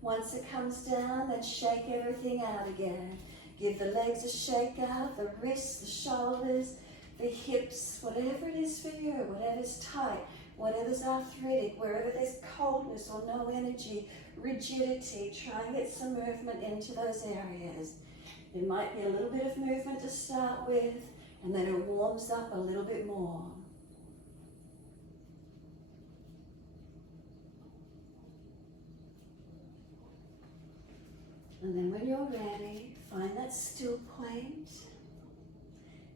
Once it comes down, then shake everything out again. Give the legs a shake out, the wrists, the shoulders, the hips, whatever it is for you, whatever's tight, whatever's arthritic, wherever there's coldness or no energy, rigidity, try and get some movement into those areas. There might be a little bit of movement to start with, and then it warms up a little bit more. And then when you're ready, find that still point.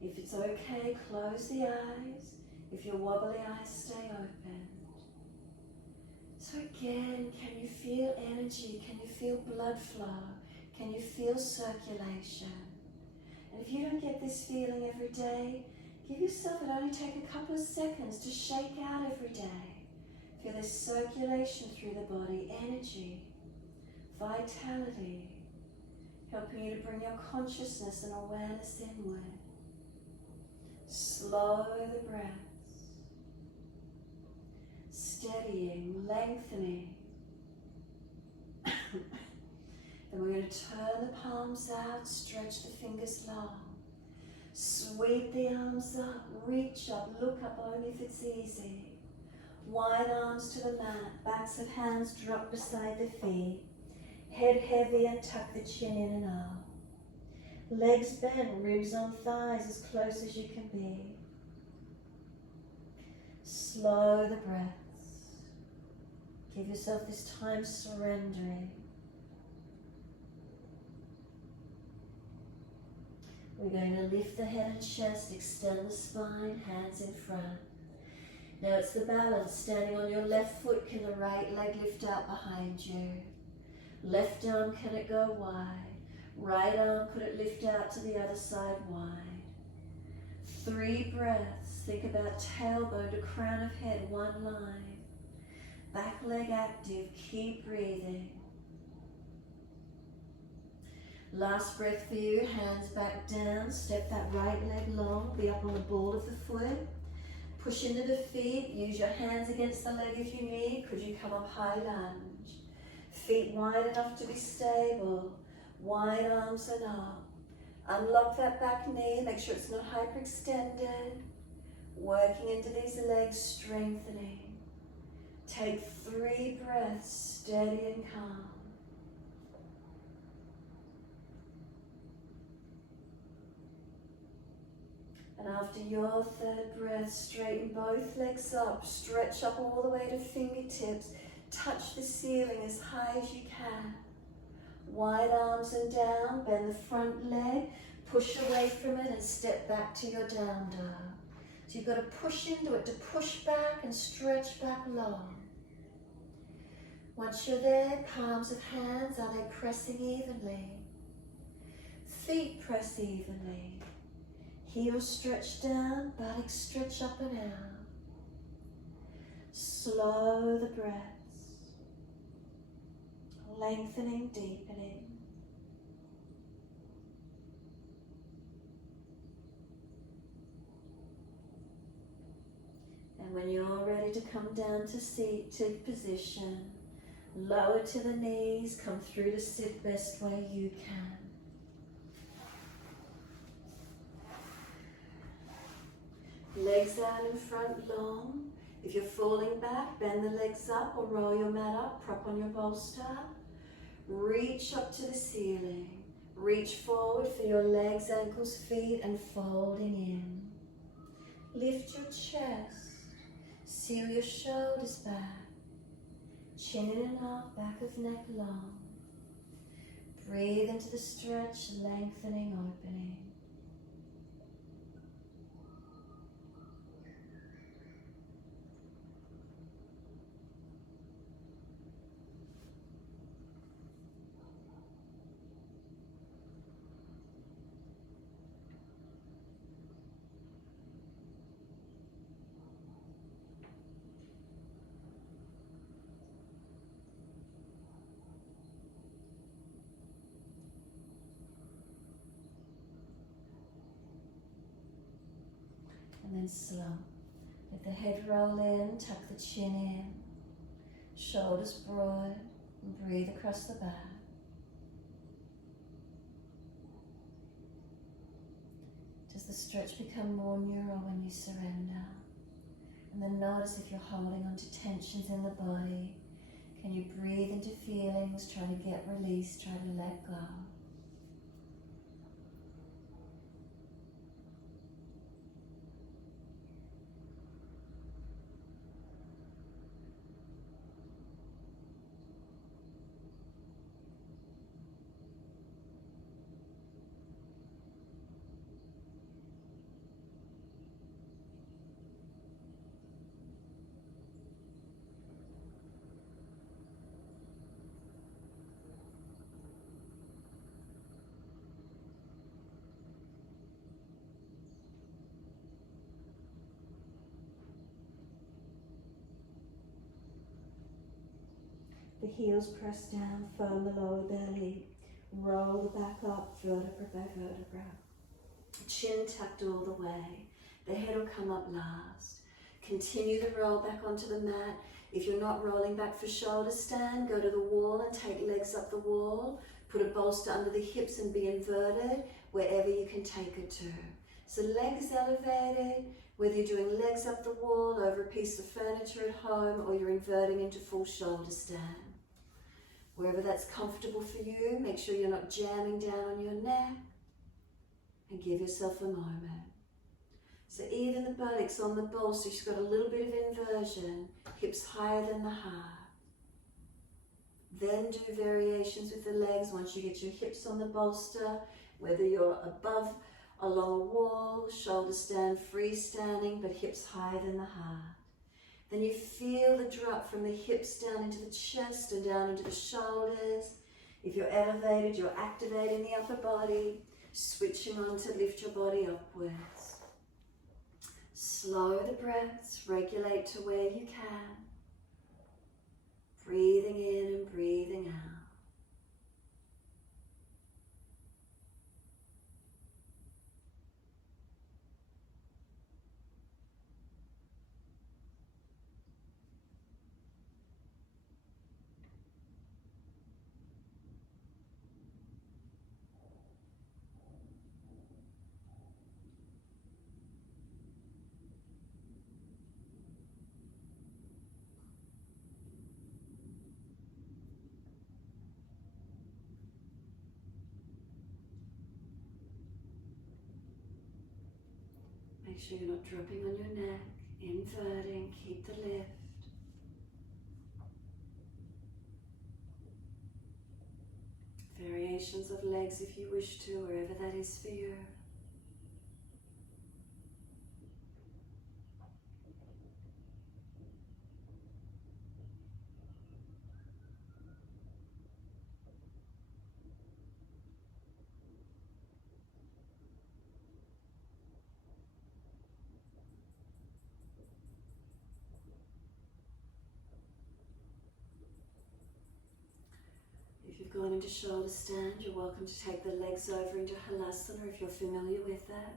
If it's okay, close the eyes. If your wobbly eyes stay open. So again, can you feel energy? Can you feel blood flow? Can you feel circulation? And if you don't get this feeling every day, give yourself, it only take a couple of seconds to shake out every day. Feel this circulation through the body, energy, vitality, helping you to bring your consciousness and awareness inward. Slow the breaths, steadying, lengthening. Then we're going to turn the palms out, stretch the fingers long. Sweep the arms up, reach up, look up only if it's easy. Wide arms to the mat, backs of hands drop beside the feet. Head heavy and tuck the chin in and up. Legs bent, ribs on thighs as close as you can be. Slow the breaths. Give yourself this time surrendering. We're going to lift the head and chest, extend the spine, hands in front. Now it's the balance. Standing on your left foot, can the right leg lift out behind you? Left arm, can it go wide? Right arm, could it lift out to the other side wide? 3 breaths. Think about tailbone to crown of head, one line. Back leg active, keep breathing. Last breath for you, hands back down, step that right leg long, be up on the ball of the foot. Push into the feet, use your hands against the leg if you need. Could you come up high lunge? Feet wide enough to be stable, wide arms and up. Unlock that back knee, make sure it's not hyperextended. Working into these legs, strengthening. Take 3 breaths, steady and calm. And after your 3rd breath, straighten both legs up, stretch up all the way to fingertips, touch the ceiling as high as you can. Wide arms and down, bend the front leg, push away from it and step back to your down dog. So you've got to push into it to push back and stretch back long. Once you're there, palms of hands, are they pressing evenly? Feet press evenly. Heels stretch down, buttocks stretch up and out. Slow the breaths. Lengthening, deepening. And when you're ready to come down to seated position, lower to the knees, come through to sit best way you can. Legs out in front long. If you're falling back, bend the legs up or roll your mat up, prop on your bolster. Reach up to the ceiling. Reach forward for your legs, ankles, feet, and folding in. Lift your chest. Seal your shoulders back. Chin in and up, back of neck long. Breathe into the stretch, lengthening, opening. And then slow. Let the head roll in, tuck the chin in, shoulders broad, and breathe across the back. Does the stretch become more neural when you surrender? And then notice if you're holding on to tensions in the body. Can you breathe into feelings, try to get release, try to let go? The heels press down, firm the lower belly, roll the back up, vertebra by vertebra. Chin tucked all the way. The head will come up last. Continue the roll back onto the mat. If you're not rolling back for shoulder stand, go to the wall and take legs up the wall. Put a bolster under the hips and be inverted wherever you can take it to. So legs elevated, whether you're doing legs up the wall, over a piece of furniture at home, or you're inverting into full shoulder stand. Wherever that's comfortable for you, make sure you're not jamming down on your neck, and give yourself a moment. So even the buttocks on the bolster, she's got a little bit of inversion, hips higher than the heart. Then do variations with the legs once you get your hips on the bolster, whether you're above along a wall, shoulder stand, freestanding, but hips higher than the heart. Then you feel the drop from the hips down into the chest and down into the shoulders. If you're elevated, you're activating the upper body, switching on to lift your body upwards. Slow the breaths, regulate to where you can. Breathing in and breathing out. Make sure you're not dropping on your neck, inverting, keep the lift. Variations of legs if you wish to, wherever that is for you. If you've gone into shoulder stand, you're welcome to take the legs over into Halasana if you're familiar with that.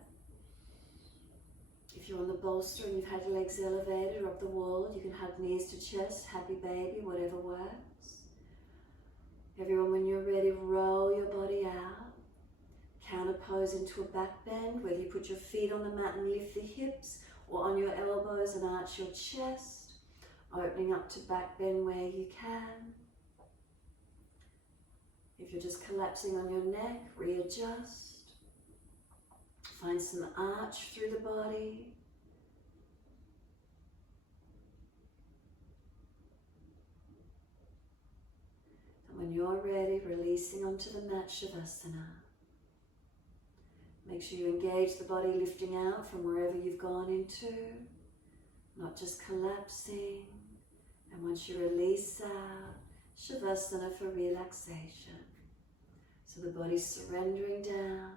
If you're on the bolster and you've had your legs elevated or up the wall, you can hug knees to chest, happy baby, whatever works. Everyone, when you're ready, roll your body out. Counter pose into a back bend, whether you put your feet on the mat and lift the hips, or on your elbows and arch your chest, opening up to back bend where you can. If you're just collapsing on your neck, readjust. Find some arch through the body. And when you're ready, releasing onto the mat, Shavasana. Make sure you engage the body, lifting out from wherever you've gone into, not just collapsing. And once you release out, Shavasana for relaxation. So the body's surrendering down.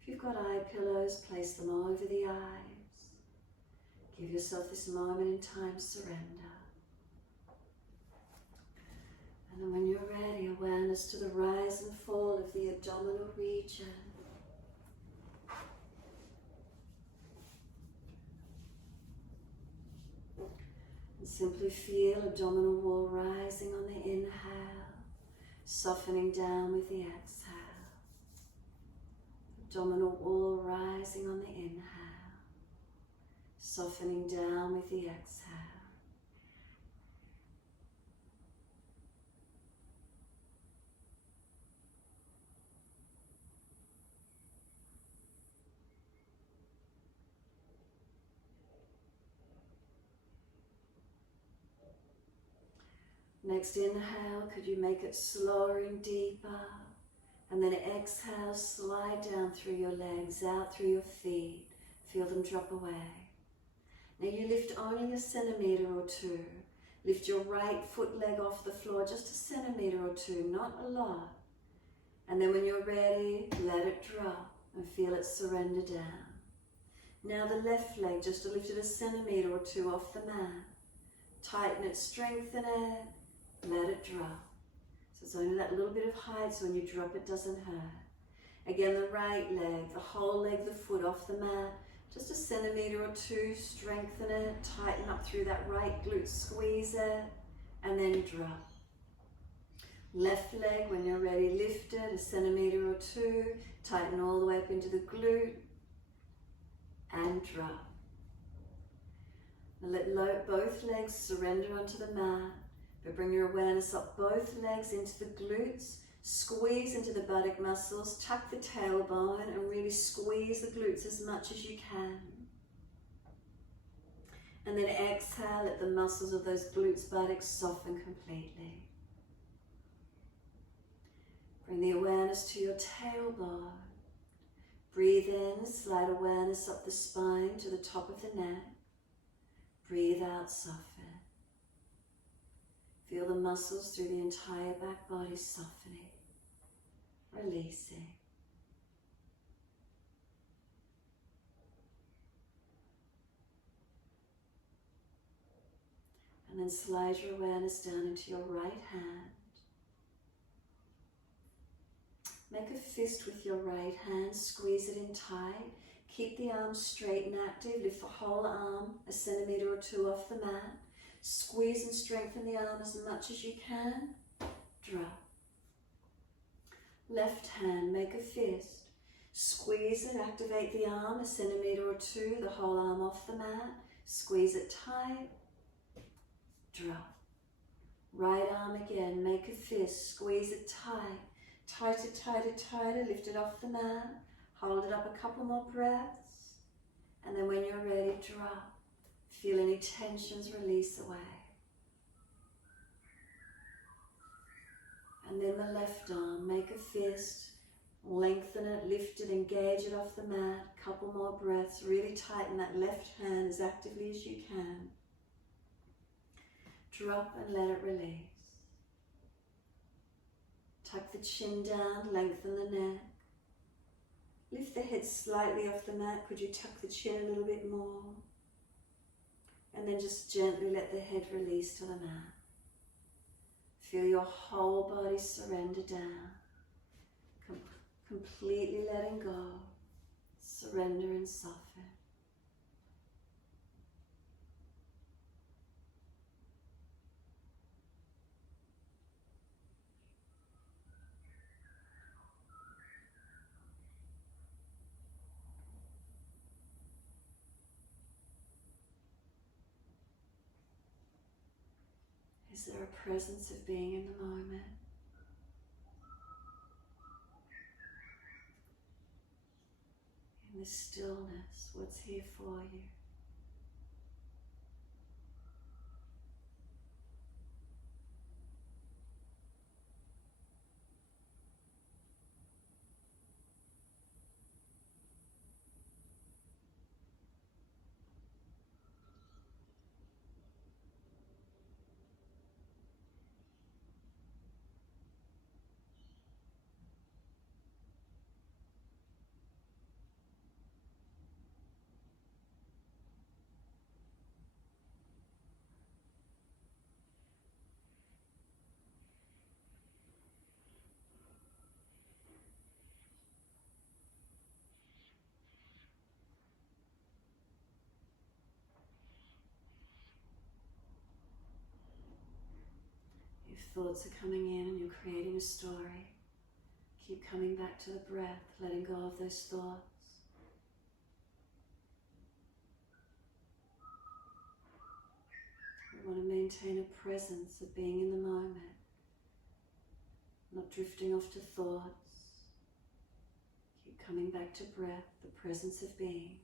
If you've got eye pillows, place them over the eyes. Give yourself this moment in time, surrender. And then when you're ready, awareness to the rise and fall of the abdominal region. Simply feel abdominal wall rising on the inhale, softening down with the exhale. Abdominal wall rising on the inhale, softening down with the exhale. Next inhale, could you make it slower and deeper? And then exhale, slide down through your legs, out through your feet. Feel them drop away. Now you lift only a centimetre or two. Lift your right foot leg off the floor, just a centimetre or two, not a lot. And then when you're ready, let it drop and feel it surrender down. Now the left leg, just to lift it a centimetre or two off the mat. Tighten it, strengthen it, let it drop. So it's only that little bit of height, so when you drop it doesn't hurt. Again, the right leg, the whole leg, the foot off the mat, just a centimetre or two, strengthen it, tighten up through that right glute, squeeze it, and then drop. Left leg, when you're ready, lift it a centimetre or two, tighten all the way up into the glute, and drop. Now let both legs surrender onto the mat. But bring your awareness up both legs into the glutes, squeeze into the buttock muscles, tuck the tailbone and really squeeze the glutes as much as you can. And then exhale, let the muscles of those glutes, buttocks soften completely. Bring the awareness to your tailbone. Breathe in, slide awareness up the spine to the top of the neck. Breathe out, soften. Feel the muscles through the entire back body softening, releasing. And then slide your awareness down into your right hand. Make a fist with your right hand, squeeze it in tight. Keep the arm straight and active. Lift the whole arm a centimetre or two off the mat. Squeeze and strengthen the arm as much as you can. Drop. Left hand, make a fist. Squeeze and activate the arm a centimetre or two, the whole arm off the mat. Squeeze it tight. Drop. Right arm again, make a fist. Squeeze it tight. Tighter, tighter, tighter. Lift it off the mat. Hold it up a couple more breaths. And then when you're ready, drop. Feel any tensions release away. And then the left arm, make a fist, lengthen it, lift it, engage it off the mat. Couple more breaths, really tighten that left hand as actively as you can. Drop and let it release. Tuck the chin down, lengthen the neck. Lift the head slightly off the mat. Could you tuck the chin a little bit more? And then just gently let the head release to the mat. Feel your whole body surrender down. Completely letting go. Surrender and soften. Is there a presence of being in the moment? In the stillness, what's here for you? thoughts are coming in and you're creating a story, keep coming back to the breath, letting go of those thoughts. We want to maintain a presence of being in the moment, not drifting off to thoughts. Keep coming back to breath, the presence of being.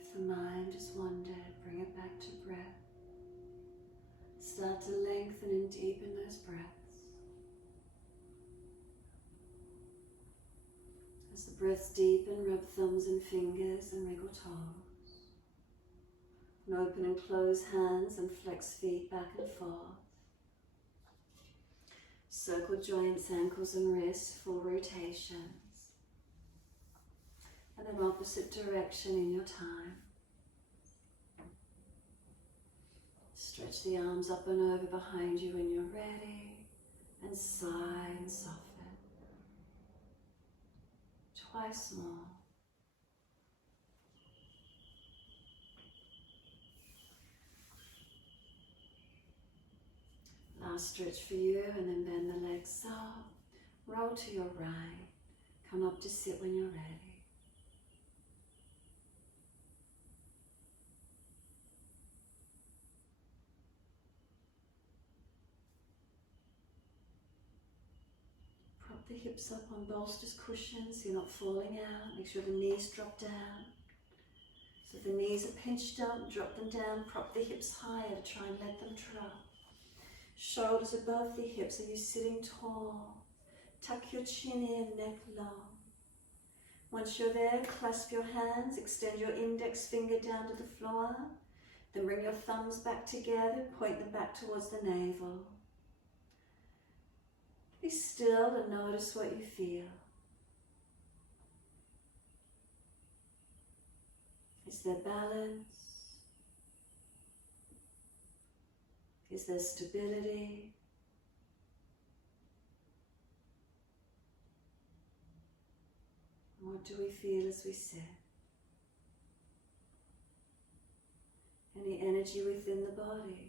If the mind has wandered, bring it back to breath. Start to lengthen and deepen those breaths. As the breaths deepen, rub thumbs and fingers and wriggle toes. And open and close hands and flex feet back and forth. Circle joints, ankles and wrists, full rotations. And then opposite direction in your time. Stretch the arms up and over behind you when you're ready, and sigh and soften. Twice more. Last stretch for you, and then bend the legs up, roll to your right, come up to sit when you're ready. The hips up on bolsters, cushions, so you're not falling out. Make sure the knees drop down. So if the knees are pinched up, drop them down, prop the hips higher to try and let them drop. Shoulders above the hips, are you sitting tall? Tuck your chin in, neck long. Once you're there, clasp your hands, extend your index finger down to the floor, then bring your thumbs back together, point them back towards the navel. Be still and notice what you feel. Is there balance? Is there stability? What do we feel as we sit? Any energy within the body?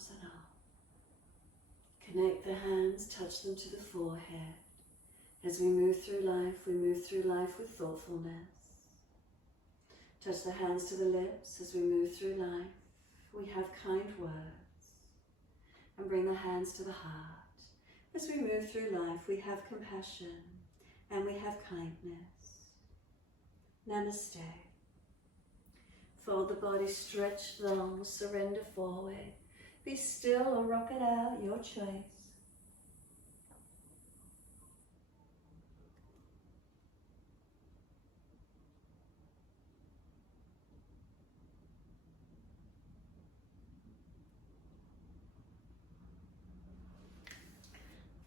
arms and up. Connect the hands, touch them to the forehead. As we move through life with thoughtfulness. Touch the hands to the lips as we move through life. We have kind words. And bring the hands to the heart. As we move through life, we have compassion and we have kindness. Namaste. Fold the body, stretch long, surrender forward. Be still or rock it out, your choice.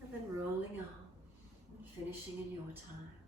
And then rolling up and finishing in your time.